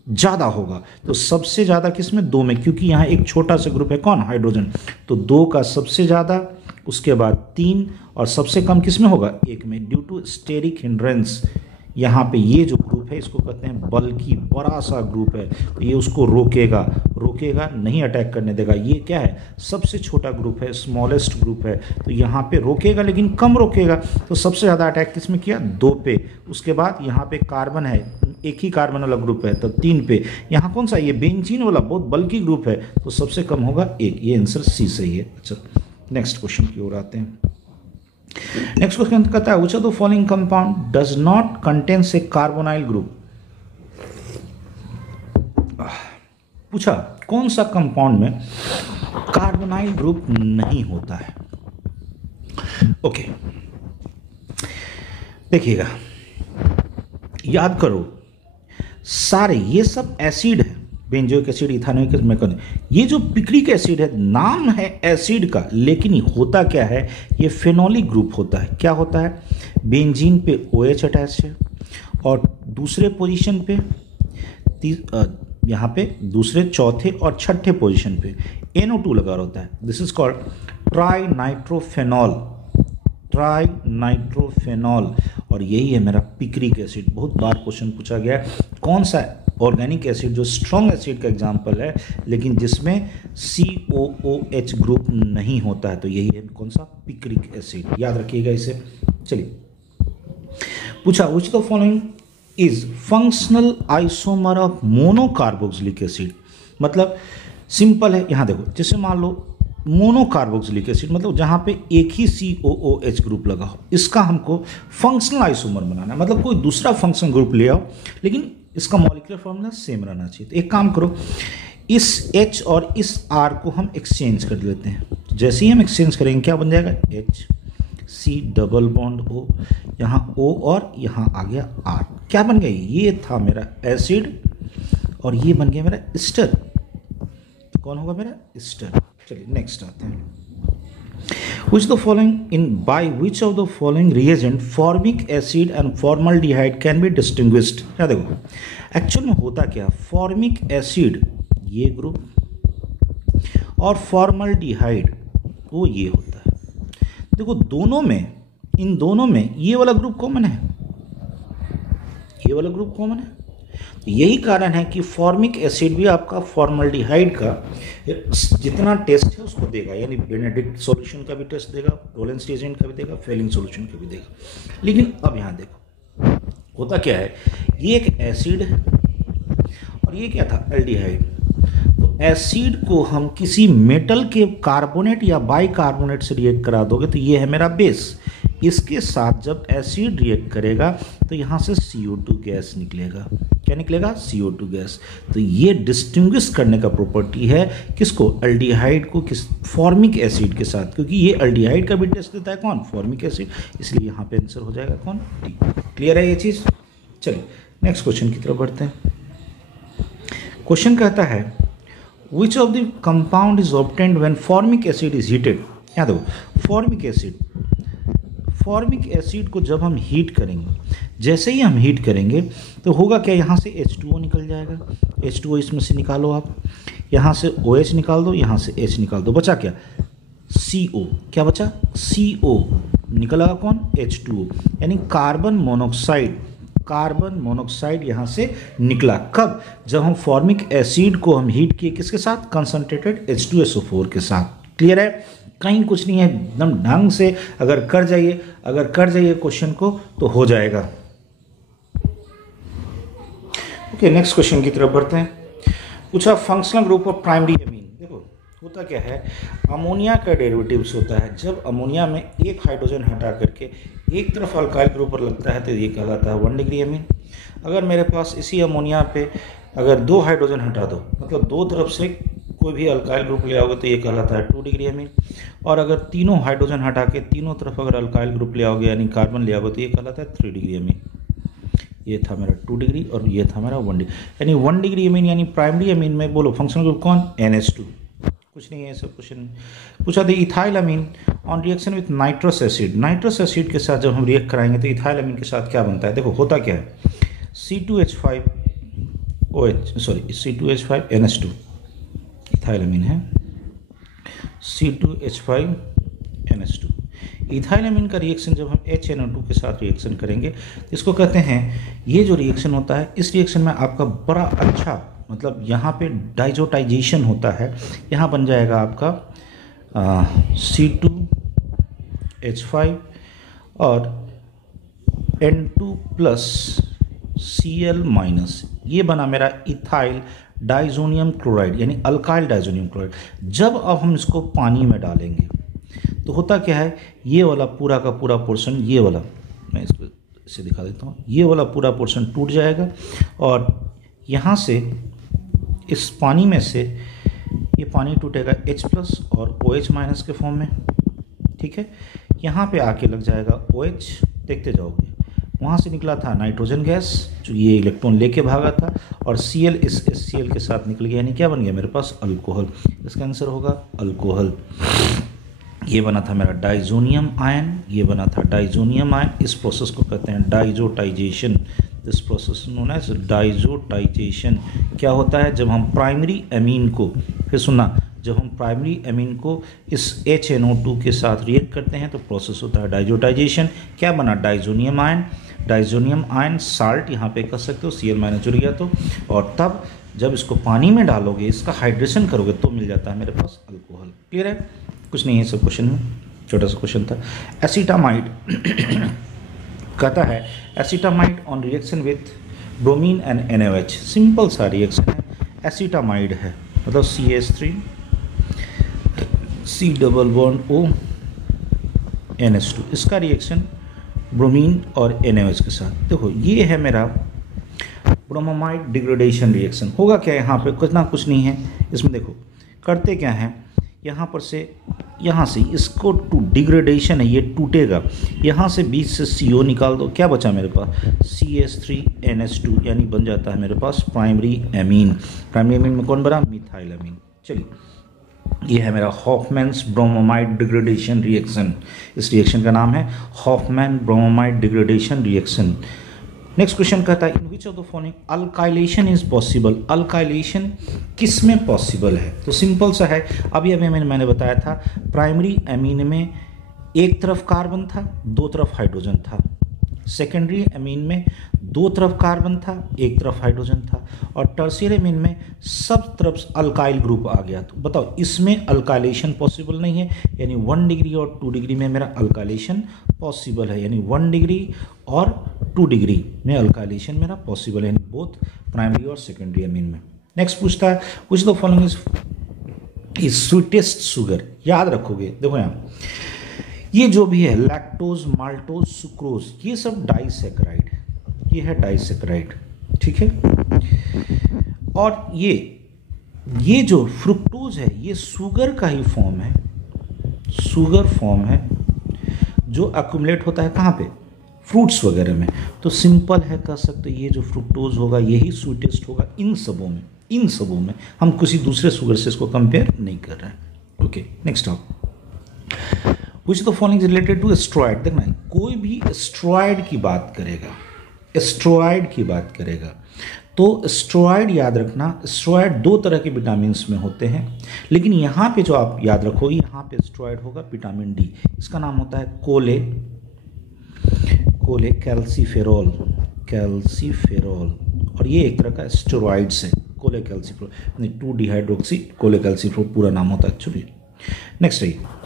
ज़्यादा होगा। तो सबसे ज़्यादा किस में? दो में, क्योंकि यहाँ एक छोटा सा ग्रुप है, कौन? हाइड्रोजन। तो दो का सबसे ज़्यादा, उसके बाद तीन, और सबसे कम किस में होगा? एक में, ड्यू टू स्टेरिक हिंड्रेंस। यहाँ पे ये जो ग्रुप है इसको कहते हैं बल्कि, बड़ा सा ग्रुप है, तो ये उसको रोकेगा नहीं अटैक करने देगा। ये क्या है? सबसे छोटा ग्रुप है, स्मॉलेस्ट ग्रुप है, तो यहाँ पे रोकेगा लेकिन कम रोकेगा। तो सबसे ज़्यादा अटैक किस में किया? दो पे। उसके बाद यहाँ पे कार्बन है, एक ही कार्बन वाला ग्रुप है, तो तीन पे। यहाँ कौन सा? ये बेंजीन वाला बहुत बल्कि ग्रुप है, तो सबसे कम होगा एक। ये आंसर सी सही है। अच्छा, नेक्स्ट क्वेश्चन की ओर आते हैं। नेक्स्ट क्वेश्चन कहता है which of the following compound does not contains A carbonyl group. पूछा कौन सा कंपाउंड में कार्बोनाइल ग्रुप नहीं होता है। ओके, देखिएगा, याद करो, सारे ये सब एसिड है, बेंजोइक एसिड, इथानोइक एसिड, मैकोनिक। ये जो पिक्रिक एसिड है, नाम है एसिड का, लेकिन होता क्या है? ये फेनोलिक ग्रुप होता है। क्या होता है? बेंजीन पे OH अटैच है और दूसरे पोजीशन पे यहाँ पे दूसरे, चौथे और छठे पोजीशन पे NO2 लगा होता है। दिस इज कॉल्ड ट्राई नाइट्रोफेनॉल, और यही है मेरा पिक्रिक एसिड। बहुत बार क्वेश्चन पूछा गया है कौन सा ऑर्गेनिक एसिड जो स्ट्रॉन्ग एसिड का एग्जाम्पल है लेकिन जिसमें COOH ग्रुप नहीं होता है, तो यही है कौन सा? Picric acid. याद रखिएगा इसे। चलिए, पूछा which the following is functional isomer of monocarboxylic acid. मतलब सिंपल है, यहाँ देखो, जैसे मान लो मोनोकार्बोक्सिलिक एसिड, मतलब जहाँ पे एक ही COOH ग्रुप लगा हो, इसका हमको फंक्शनल आइसोमर बनाना है। मतलब कोई दूसरा फंक्शनल ग्रुप ले आओ लेकिन इसका मॉलिक्यूलर फॉर्मूला सेम रहना चाहिए। तो एक काम करो, इस H और इस R को हम एक्सचेंज कर लेते हैं। तो जैसे ही हम एक्सचेंज करेंगे क्या बन जाएगा? HC डबल बॉन्ड O, यहाँ O और यहाँ आ गया R। क्या बन गया? ये था मेरा एसिड और ये बन गया मेरा एस्टर। कौन होगा मेरा? एस्टर। चलिए नेक्स्ट आते हैं। Which the following in by which of the following reagent formic acid and formaldehyde can be distinguished। क्या देखो, एक्चुअल में होता क्या? फॉर्मिक एसिड ये ग्रुप और फॉर्मल्डिहाइड वो ये होता है। देखो दोनों में, इन दोनों में ये वाला ग्रुप कॉमन है, ये वाला ग्रुप कॉमन है। यही कारण है कि फॉर्मिक एसिड भी आपका फॉर्मल्डिहाइड का जितना टेस्ट है उसको देगा, यानी बेनेडिक्ट सॉल्यूशन का भी टेस्ट देगा, रोलेंस एजेंट का भी देगा, फेलिंग सॉल्यूशन का भी देगा। लेकिन अब यहाँ देखो होता क्या है, ये एक एसिड है और ये क्या था? एल्डिहाइड। तो एसिड को हम किसी मेटल के कार्बोनेट या बाइकार्बोनेट से रिएक्ट करा दोगे तो ये है मेरा बेस। इसके साथ जब एसिड रिएक्ट करेगा तो यहाँ से CO2 गैस निकलेगा। क्या निकलेगा? CO2 gas. तो ये डिस्टिंग्विश करने का प्रॉपर्टी है किसको? एल्डिहाइड को किस? फॉर्मिक एसिड के साथ, क्योंकि ये एल्डिहाइड का भी टेस्ट देता है कौन? Formic acid. इसलिए यहाँ पे आंसर हो जाएगा कौन? डी। क्लियर है ये चीज़? चलिए नेक्स्ट क्वेश्चन की तरफ बढ़ते हैं। क्वेश्चन कहता है विच of the compound is obtained when formic acid is heated. यहाँ देखो, फॉर्मिक एसिड को जब हम हीट करेंगे, जैसे ही हम हीट करेंगे तो होगा क्या? यहाँ से H2O निकल जाएगा, H2O इसमें से निकालो आप, यहाँ से OH निकाल दो, यहाँ से H निकाल दो, बचा क्या? CO। क्या बचा? CO। निकला कौन? H2O, यानी कार्बन मोनोक्साइड यहाँ से निकला। कब? जब हम फॉर्मिक एसिड को हम हीट किए किसके साथ? कंसंट्रेटेड H2SO4 के साथ। क्लियर है? कहीं कुछ नहीं है, एकदम ढंग से अगर कर जाइए क्वेश्चन को तो हो जाएगा। ओके, नेक्स्ट क्वेश्चन की तरफ बढ़ते हैं। पूछा functional group of primary amine. देखो होता क्या है, अमोनिया का डेरिवेटिव्स होता है, जब अमोनिया में एक हाइड्रोजन हटा करके एक तरफ अल्काइल ग्रुप पर लगता है तो ये कहलाता है 1 डिग्री अमीन। अगर मेरे पास इसी अमोनिया पे अगर 2 हाइड्रोजन हटा दो, मतलब दो तरफ से कोई भी अल्काइल ग्रुप ले आओगे तो ये कहलाता है 2 डिग्री अमीन। और अगर तीनों हाइड्रोजन हटा के तीनों तरफ अगर अल्काइल ग्रुप ले आओगे यानी कार्बन ले आओगे तो ये कहलाता है 3 डिग्री अमीन। ये था मेरा 2 डिग्री और ये था मेरा 1 डिग्री, यानी 1 डिग्री अमीन यानी प्राइमरी अमीन में बोलो फंक्शनल ग्रुप कौन, NH2। कुछ नहीं है, सब क्वेश्चन पूछा था। Ethyl amine on reaction with nitrous acid, nitrous acid के साथ जब हम रिएक्ट कराएंगे तो इथाइल अमीन के साथ क्या बनता है, देखो होता क्या है, C2H5NH2 इथाइल अमीन है, C2H5NH2। इथाइल अमीन का रिएक्शन जब हम HNO2 के साथ रिएक्शन करेंगे तो इसको कहते हैं, ये जो रिएक्शन होता है इस रिएक्शन में आपका बड़ा अच्छा मतलब यहाँ पे डाइजोटाइजेशन होता है, यहाँ बन जाएगा आपका C2H5 और N2 प्लस Cl-, ये बना मेरा इथाइल डाइजोनियम क्लोराइड यानी अल्काइल डाइजोनियम क्लोराइड। जब अब हम इसको पानी में डालेंगे तो होता क्या है, ये वाला पूरा का पूरा पोर्शन, ये वाला मैं इसको इसे दिखा देता हूँ, ये वाला पूरा पोर्शन टूट जाएगा और यहाँ से इस पानी में से ये पानी टूटेगा H+ और OH- के फॉर्म में, ठीक है। यहाँ पे आके लग जाएगा OH, देखते जाओगे, वहाँ से निकला था नाइट्रोजन गैस जो ये इलेक्ट्रॉन लेके भागा था और Cl इस HCl के साथ निकल गया, यानी क्या बन गया मेरे पास, अल्कोहल। इसका आंसर होगा अल्कोहल। ये बना था मेरा डाइजोनियम आयन, ये बना था डाइजोनियम आयन। इस प्रोसेस को कहते हैं diazotization, this process known as diazotization. क्या होता है, जब हम प्राइमरी अमीन को, फिर सुनना, जब हम प्राइमरी अमीन को इस HNO2 के साथ रिएक्ट करते हैं तो प्रोसेस होता है डाइजोटाइजेशन। क्या बना, diazonium ion, diazonium ion salt यहाँ पे कर सकते हो, Cl- जुड़ गया तो, और तब जब इसको पानी में डालोगे, इसका हाइड्रेशन करोगे तो मिल जाता है मेरे पास अल्कोहल। क्लियर है, कुछ नहीं है सब क्वेश्चन में, छोटा सा क्वेश्चन था। एसिटामाइड कहता है, acetamide on reaction with bromine and NaOH, simple सा रिएक्शन है, एसिटामाइड है मतलब CH3 C++O NH2, इसका रिएक्शन ब्रोमीन और NaOH के साथ। देखो ये है मेरा ब्रोमोमाइड डिग्रेडेशन रिएक्शन। होगा क्या, यहाँ पे कुछ ना कुछ नहीं है इसमें, देखो करते क्या है, यहाँ पर से यहाँ से इसको टू डिग्रेडेशन है, ये टूटेगा, यहाँ से बीच से CO निकाल दो, क्या बचा मेरे पास, CH3NH2, यानी बन जाता है मेरे पास प्राइमरी अमीन। प्राइमरी अमीन में कौन बना, मिथाइल अमीन। चलिए ये है मेरा हॉफमैन्स ब्रोमोमाइड डिग्रेडेशन रिएक्शन, इस रिएक्शन का नाम है Hoffmann bromamide degradation reaction. Next question कहता है, in which of the following alkylation is possible, alkylation किस में पॉसिबल है। तो सिंपल सा है, अभी मैंने बताया था, प्राइमरी अमीन में एक तरफ कार्बन था, दो तरफ हाइड्रोजन था। सेकेंडरी अमीन में दो तरफ कार्बन था, एक तरफ हाइड्रोजन था। और टर्शियरी अमीन में सब तरफ अल्काइल ग्रुप आ गया। तो बताओ इसमें अल्काइलेशन पॉसिबल नहीं है, यानी 1 डिग्री और 2 डिग्री में मेरा अल्काइलेशन पॉसिबल है, यानी 1 डिग्री और 2 डिग्री में अल्काइलेशन मेरा पॉसिबल है, यानी बोथ प्राइमरी और सेकेंडरी अमीन में। नेक्स्ट पूछता है, which the following is sweetest sugar. याद रखोगे, देखो यहाँ ये जो भी है लैक्टोज, माल्टोज, सुक्रोज, ये सब डाइसैकेराइड है, ये है डाइसैकेराइड, ठीक है। और ये जो फ्रुक्टोज है ये शुगर का ही फॉर्म है, शुगर फॉर्म है जो अक्यूमुलेट होता है कहाँ पे, फ्रूट्स वगैरह में। तो सिंपल है, कह सकते ये जो फ्रुक्टोज होगा यही स्वीटेस्ट होगा इन सबों में, इन सबों में। हम किसी दूसरे शुगर से इसको कंपेयर नहीं कर रहे हैं। ओके, नेक्स्ट आप Which the following is related to asteroid. देखना, कोई भी एस्ट्रॉयड की बात करेगा, एस्ट्रॉयड की बात करेगा तो एस्ट्रॉयड याद रखना, एस्ट्रॉयड दो तरह के विटामिन में होते हैं, लेकिन यहाँ पे जो आप याद रखोगे, यहाँ पे एस्ट्रॉयड होगा विटामिन डी, इसका नाम होता है कोले कैल्सीफेरॉल, और ये एक तरह का स्टेरॉइड्स है, कोले कैल्सीफेरॉल, 2-डिहाइड्रोक्सी कोले कैल्सीफेरॉल पूरा नाम होता है एक्चुअली। नेक्स्ट है,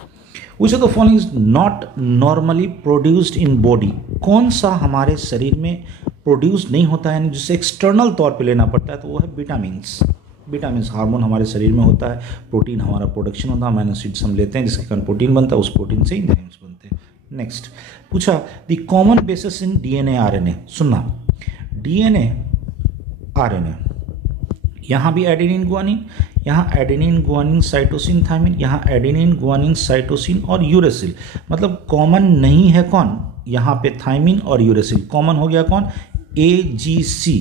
Which of the following is not normally produced in body। कौन सा हमारे शरीर में प्रोड्यूस नहीं होता है, यानी जिसे एक्सटर्नल तौर पे लेना पड़ता है, तो वो है विटामिन्स। बीटा मीन्स हार्मोन हमारे शरीर में होता है, प्रोटीन हमारा प्रोडक्शन होता है, अमीनो एसिड्स हम लेते हैं जिसके कारण प्रोटीन बनता है, उस प्रोटीन से एंजाइम्स बनते हैं। नेक्स्ट पूछा the common basis in DNA RNA. सुनना, डीएनए आरएनए, यहाँ भी एडेनिन गुआनिन, यहाँ एडेनिन गुआनिन साइटोसिन थाइमिन, यहाँ एडेनिन गुआनिन साइटोसिन और यूरेसिल, मतलब कॉमन नहीं है कौन, यहाँ पे थाइमिन और यूरेसिल, कॉमन हो गया कौन, AGC,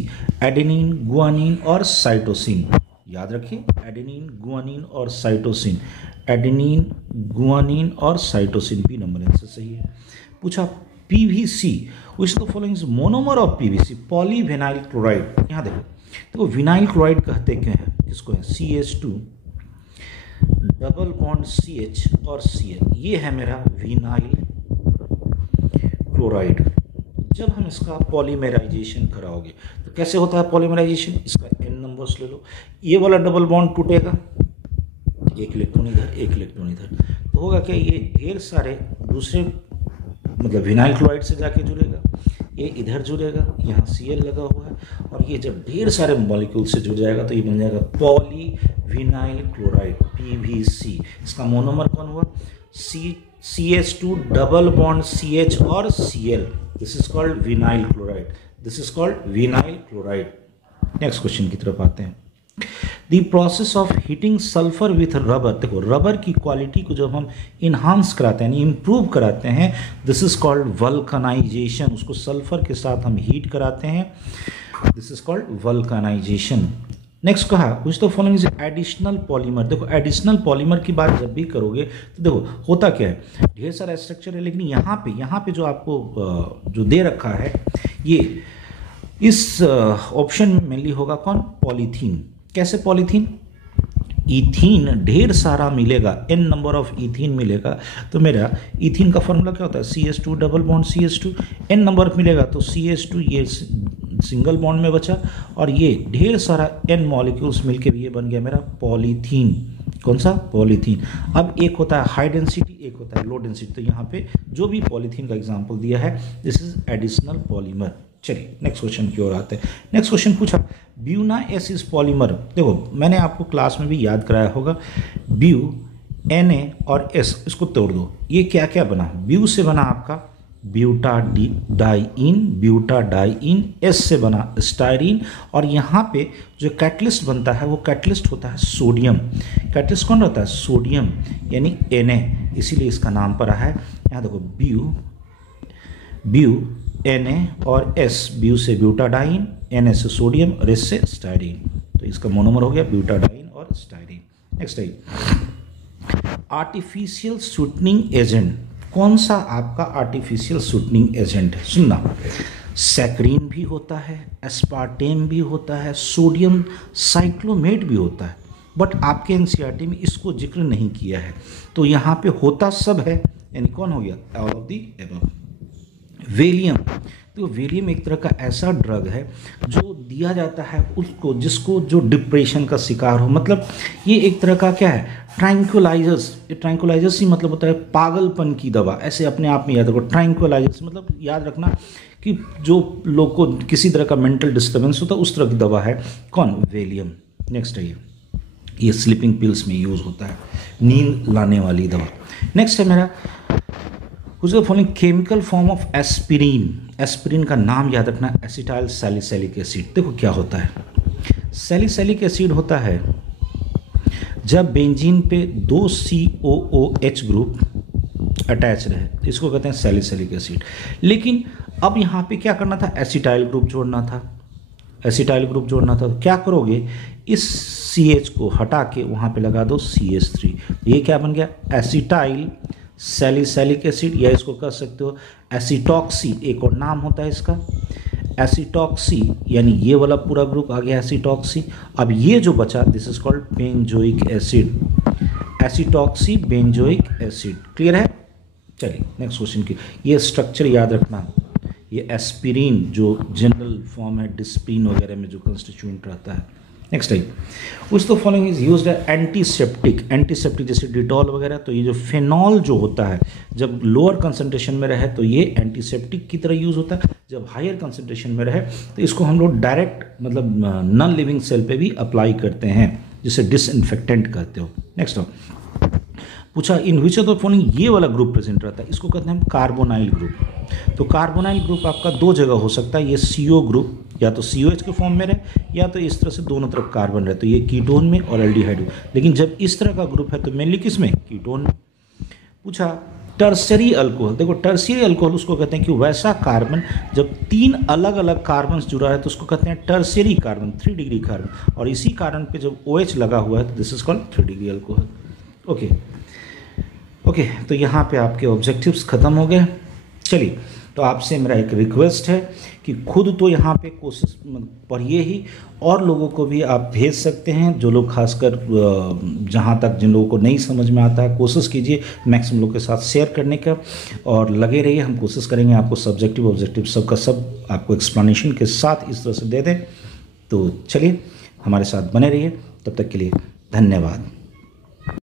एडेनिन गुआनिन और साइटोसिन। याद रखिए एडेनिन गुआनिन और साइटोसिन, एडेनिन गुआनिन और साइटोसिन, बी नंबर आंसर सही है। पूछा PVC, which the following is monomer of PVC, polyvinyl chloride. यहाँ देखो, तो विनाइल क्लोराइड कहते क्या है, किसको है, CH2 डबल बॉन्ड CH और Cl, ये है मेरा विनाइल क्लोराइड। जब हम इसका पॉलीमराइजेशन कराओगे तो कैसे होता है पॉलीमराइजेशन, इसका N नंबर्स ले लो, ये वाला डबल बॉन्ड टूटेगा, एक इलेक्ट्रॉन इधर एक इलेक्ट्रॉन इधर, तो होगा क्या, ये ढेर सारे दूसरे मतलब विनाइल क्लोराइड से जाके जुड़ेगा, ये इधर जुड़ेगा, यहाँ Cl लगा हुआ है, और ये जब ढेर सारे मॉलिक्यूल से जुड़ जाएगा तो ये बन जाएगा पॉलीविनाइल क्लोराइड, PVC। इसका मोनोमर कौन हुआ, CH2 डबल बॉन्ड CH और Cl, this is called vinyl chloride, this is called vinyl chloride. Next question की तरफ आते हैं। The process of heating sulphur with rubber, देखो रबर की क्वालिटी को जब हम इन्हांस कराते हैं, इम्प्रूव कराते हैं, दिस इज कॉल्ड वल्कनाइजेशन, उसको सल्फर के साथ हम हीट कराते हैं, this is called vulcanization. Next कहा which the following is additional polymer. देखो एडिशनल पॉलीमर की बात जब भी करोगे तो देखो होता क्या है, ढेर सारा स्ट्रक्चर है, लेकिन यहाँ पे जो आपको जो दे रखा है, ये इस ऑप्शन में मेनली होगा कौन, पॉलीथीन। कैसे पॉलीथीन, इथीन ढेर सारा मिलेगा, N नंबर ऑफ इथीन मिलेगा, तो मेरा इथीन का फॉर्मूला क्या होता है, CH2 double bond CH2, N number मिलेगा तो CH2 ये सिंगल बॉन्ड में बचा, और ये ढेर सारा N मॉलिक्यूल्स मिलके ये बन गया मेरा पॉलीथीन। कौन सा, पॉलीथीन। अब एक होता है हाई डेंसिटी, एक होता है लो डेंसिटी, तो यहाँ पे जो भी पॉलीथीन का एग्जाम्पल दिया है दिस इज एडिशनल पॉलीमर। चलिए नेक्स्ट क्वेश्चन की ओर आते हैं। नेक्स्ट क्वेश्चन पूछा ब्यूना एसिस पॉलीमर। देखो मैंने आपको क्लास में भी याद कराया होगा, ब्यू Na और S, इसको तोड़ दो, ये क्या क्या बना, ब्यू से बना आपका ब्यूटाडाइइन, ब्यूटाडाइइन, एस से बना स्टायरीन, और यहाँ पे जो कैटलिस्ट बनता है वो कैटलिस्ट होता है सोडियम। कैटलिस्ट कौन रहता है, सोडियम, यानी Na, इसीलिए इसका नाम पड़ा है। यहाँ देखो ब्यू Na और S, ब्यू से ब्यूटाडाइन, Na से सोडियम और S से स्टायरीन, तो इसका मोनोमर हो गया ब्यूटाडाइन और स्टायरीन। नेक्स्ट है आर्टिफिशियल स्वीटनिंग एजेंट। कौन सा आपका आर्टिफिशियल स्वीटनिंग एजेंट है, सुनना, सैकरीन भी होता है, एस्पार्टेम भी होता है, सोडियम साइक्लोमेट भी होता है, बट आपके एनसीईआरटी में इसको जिक्र नहीं किया है, तो यहाँ पे होता सब है, यानी कौन हो गया, all of the above. Valium, तो वेलियम एक तरह का ऐसा ड्रग है जो दिया जाता है उसको जिसको जो डिप्रेशन का शिकार हो, मतलब ये एक तरह का क्या है, ट्रैंक्विलाइजर्स। ये ट्रैंक्विलाइजर्स ही मतलब होता है पागलपन की दवा, ऐसे अपने आप में याद रखो, ट्रैंक्विलाइजर्स मतलब याद रखना कि जो लोग को किसी तरह का मेंटल डिस्टर्बेंस होता है उस तरह की दवा है कौन, वेलियम। नेक्स्ट है ये स्लीपिंग पिल्स में यूज़ होता है, नींद लाने वाली दवा। नेक्स्ट है मेरा following chemical form of aspirin. Aspirin का नाम याद रखना, एसिटाइल सैलिसिलिक एसिड। देखो क्या होता है, सैलिसिलिक एसिड होता है जब बेंजीन पे 2 COOH ग्रुप अटैच रहे, तो इसको कहते हैं सैलिसिलिक एसिड। लेकिन अब यहाँ पे क्या करना था, एसिटाइल ग्रुप जोड़ना था, एसिटाइल ग्रुप जोड़ना था, तो क्या करोगे, इस CH को हटा के वहाँ पे लगा दो CH3, ये क्या बन गया, एसिटाइल सैलिसिलिक एसिड, या इसको कह सकते हो एसिटॉक्सी, एक और नाम होता है इसका एसिटॉक्सी, यानी ये वाला पूरा ग्रुप आ गया एसिटॉक्सी। अब ये जो बचा this is called benzoic acid, acetoxy benzoic acid. Clear है। चलिए नेक्स्ट क्वेश्चन की, ये स्ट्रक्चर याद रखना, ये एस्पिरिन जो जनरल फॉर्म है डिस्प्रिन वगैरह में जो कंस्टिट्यूएंट रहता है। Next type which the following is used antiseptic. Antiseptic जैसे डिटॉल वगैरह, तो ये जो फेनॉल जो होता है जब लोअर कंसंट्रेशन में रहे तो ये एंटीसेप्टिक की तरह यूज़ होता है। जब हायर कंसंट्रेशन में रहे तो इसको हम लोग डायरेक्ट मतलब नॉन लिविंग सेल पे भी अप्लाई करते हैं, जिसे डिसइंफेक्टेंट कहते हो। नेक्स्ट पूछा in which of the following, ये वाला ग्रुप प्रेजेंट रहता है, इसको कहते हैं हम कार्बोनाइल ग्रुप। तो कार्बोनाइल ग्रुप आपका दो जगह हो सकता है, ये CO ग्रुप या तो COH के फॉर्म में रहे या तो इस तरह से दोनों तरफ कार्बन रहे, तो ये कीटोन में और एल्डिहाइड में। लेकिन जब इस तरह का ग्रुप है तो मेनली किस में, कीटोन में। पूछा टर्सरी अल्कोहल, देखो टर्सरी अल्कोहल उसको कहते हैं कि वैसा कार्बन जब 3 अलग अलग कार्बन जुड़ा है तो उसको कहते हैं टर्सरी कार्बन, 3 डिग्री कार्बन, और इसी कार्बन पे जब OH लगा हुआ है तो this is called 3 degree alcohol. Okay, तो यहाँ पे आपके ऑब्जेक्टिव्स ख़त्म हो गए। चलिए, तो आपसे मेरा एक रिक्वेस्ट है कि खुद तो यहाँ पे कोशिश पढ़िए ही, और लोगों को भी आप भेज सकते हैं, जो लोग खासकर जहाँ तक जिन लोगों को नहीं समझ में आता है, कोशिश कीजिए मैक्सिमम लोग के साथ शेयर करने का, और लगे रहिए, हम कोशिश करेंगे आपको सब्जेक्टिव ऑब्जेक्टिव सबका सब आपको एक्सप्लेनेशन के साथ इस तरह से दे दें। तो चलिए हमारे साथ बने रहिए, तब तक के लिए धन्यवाद।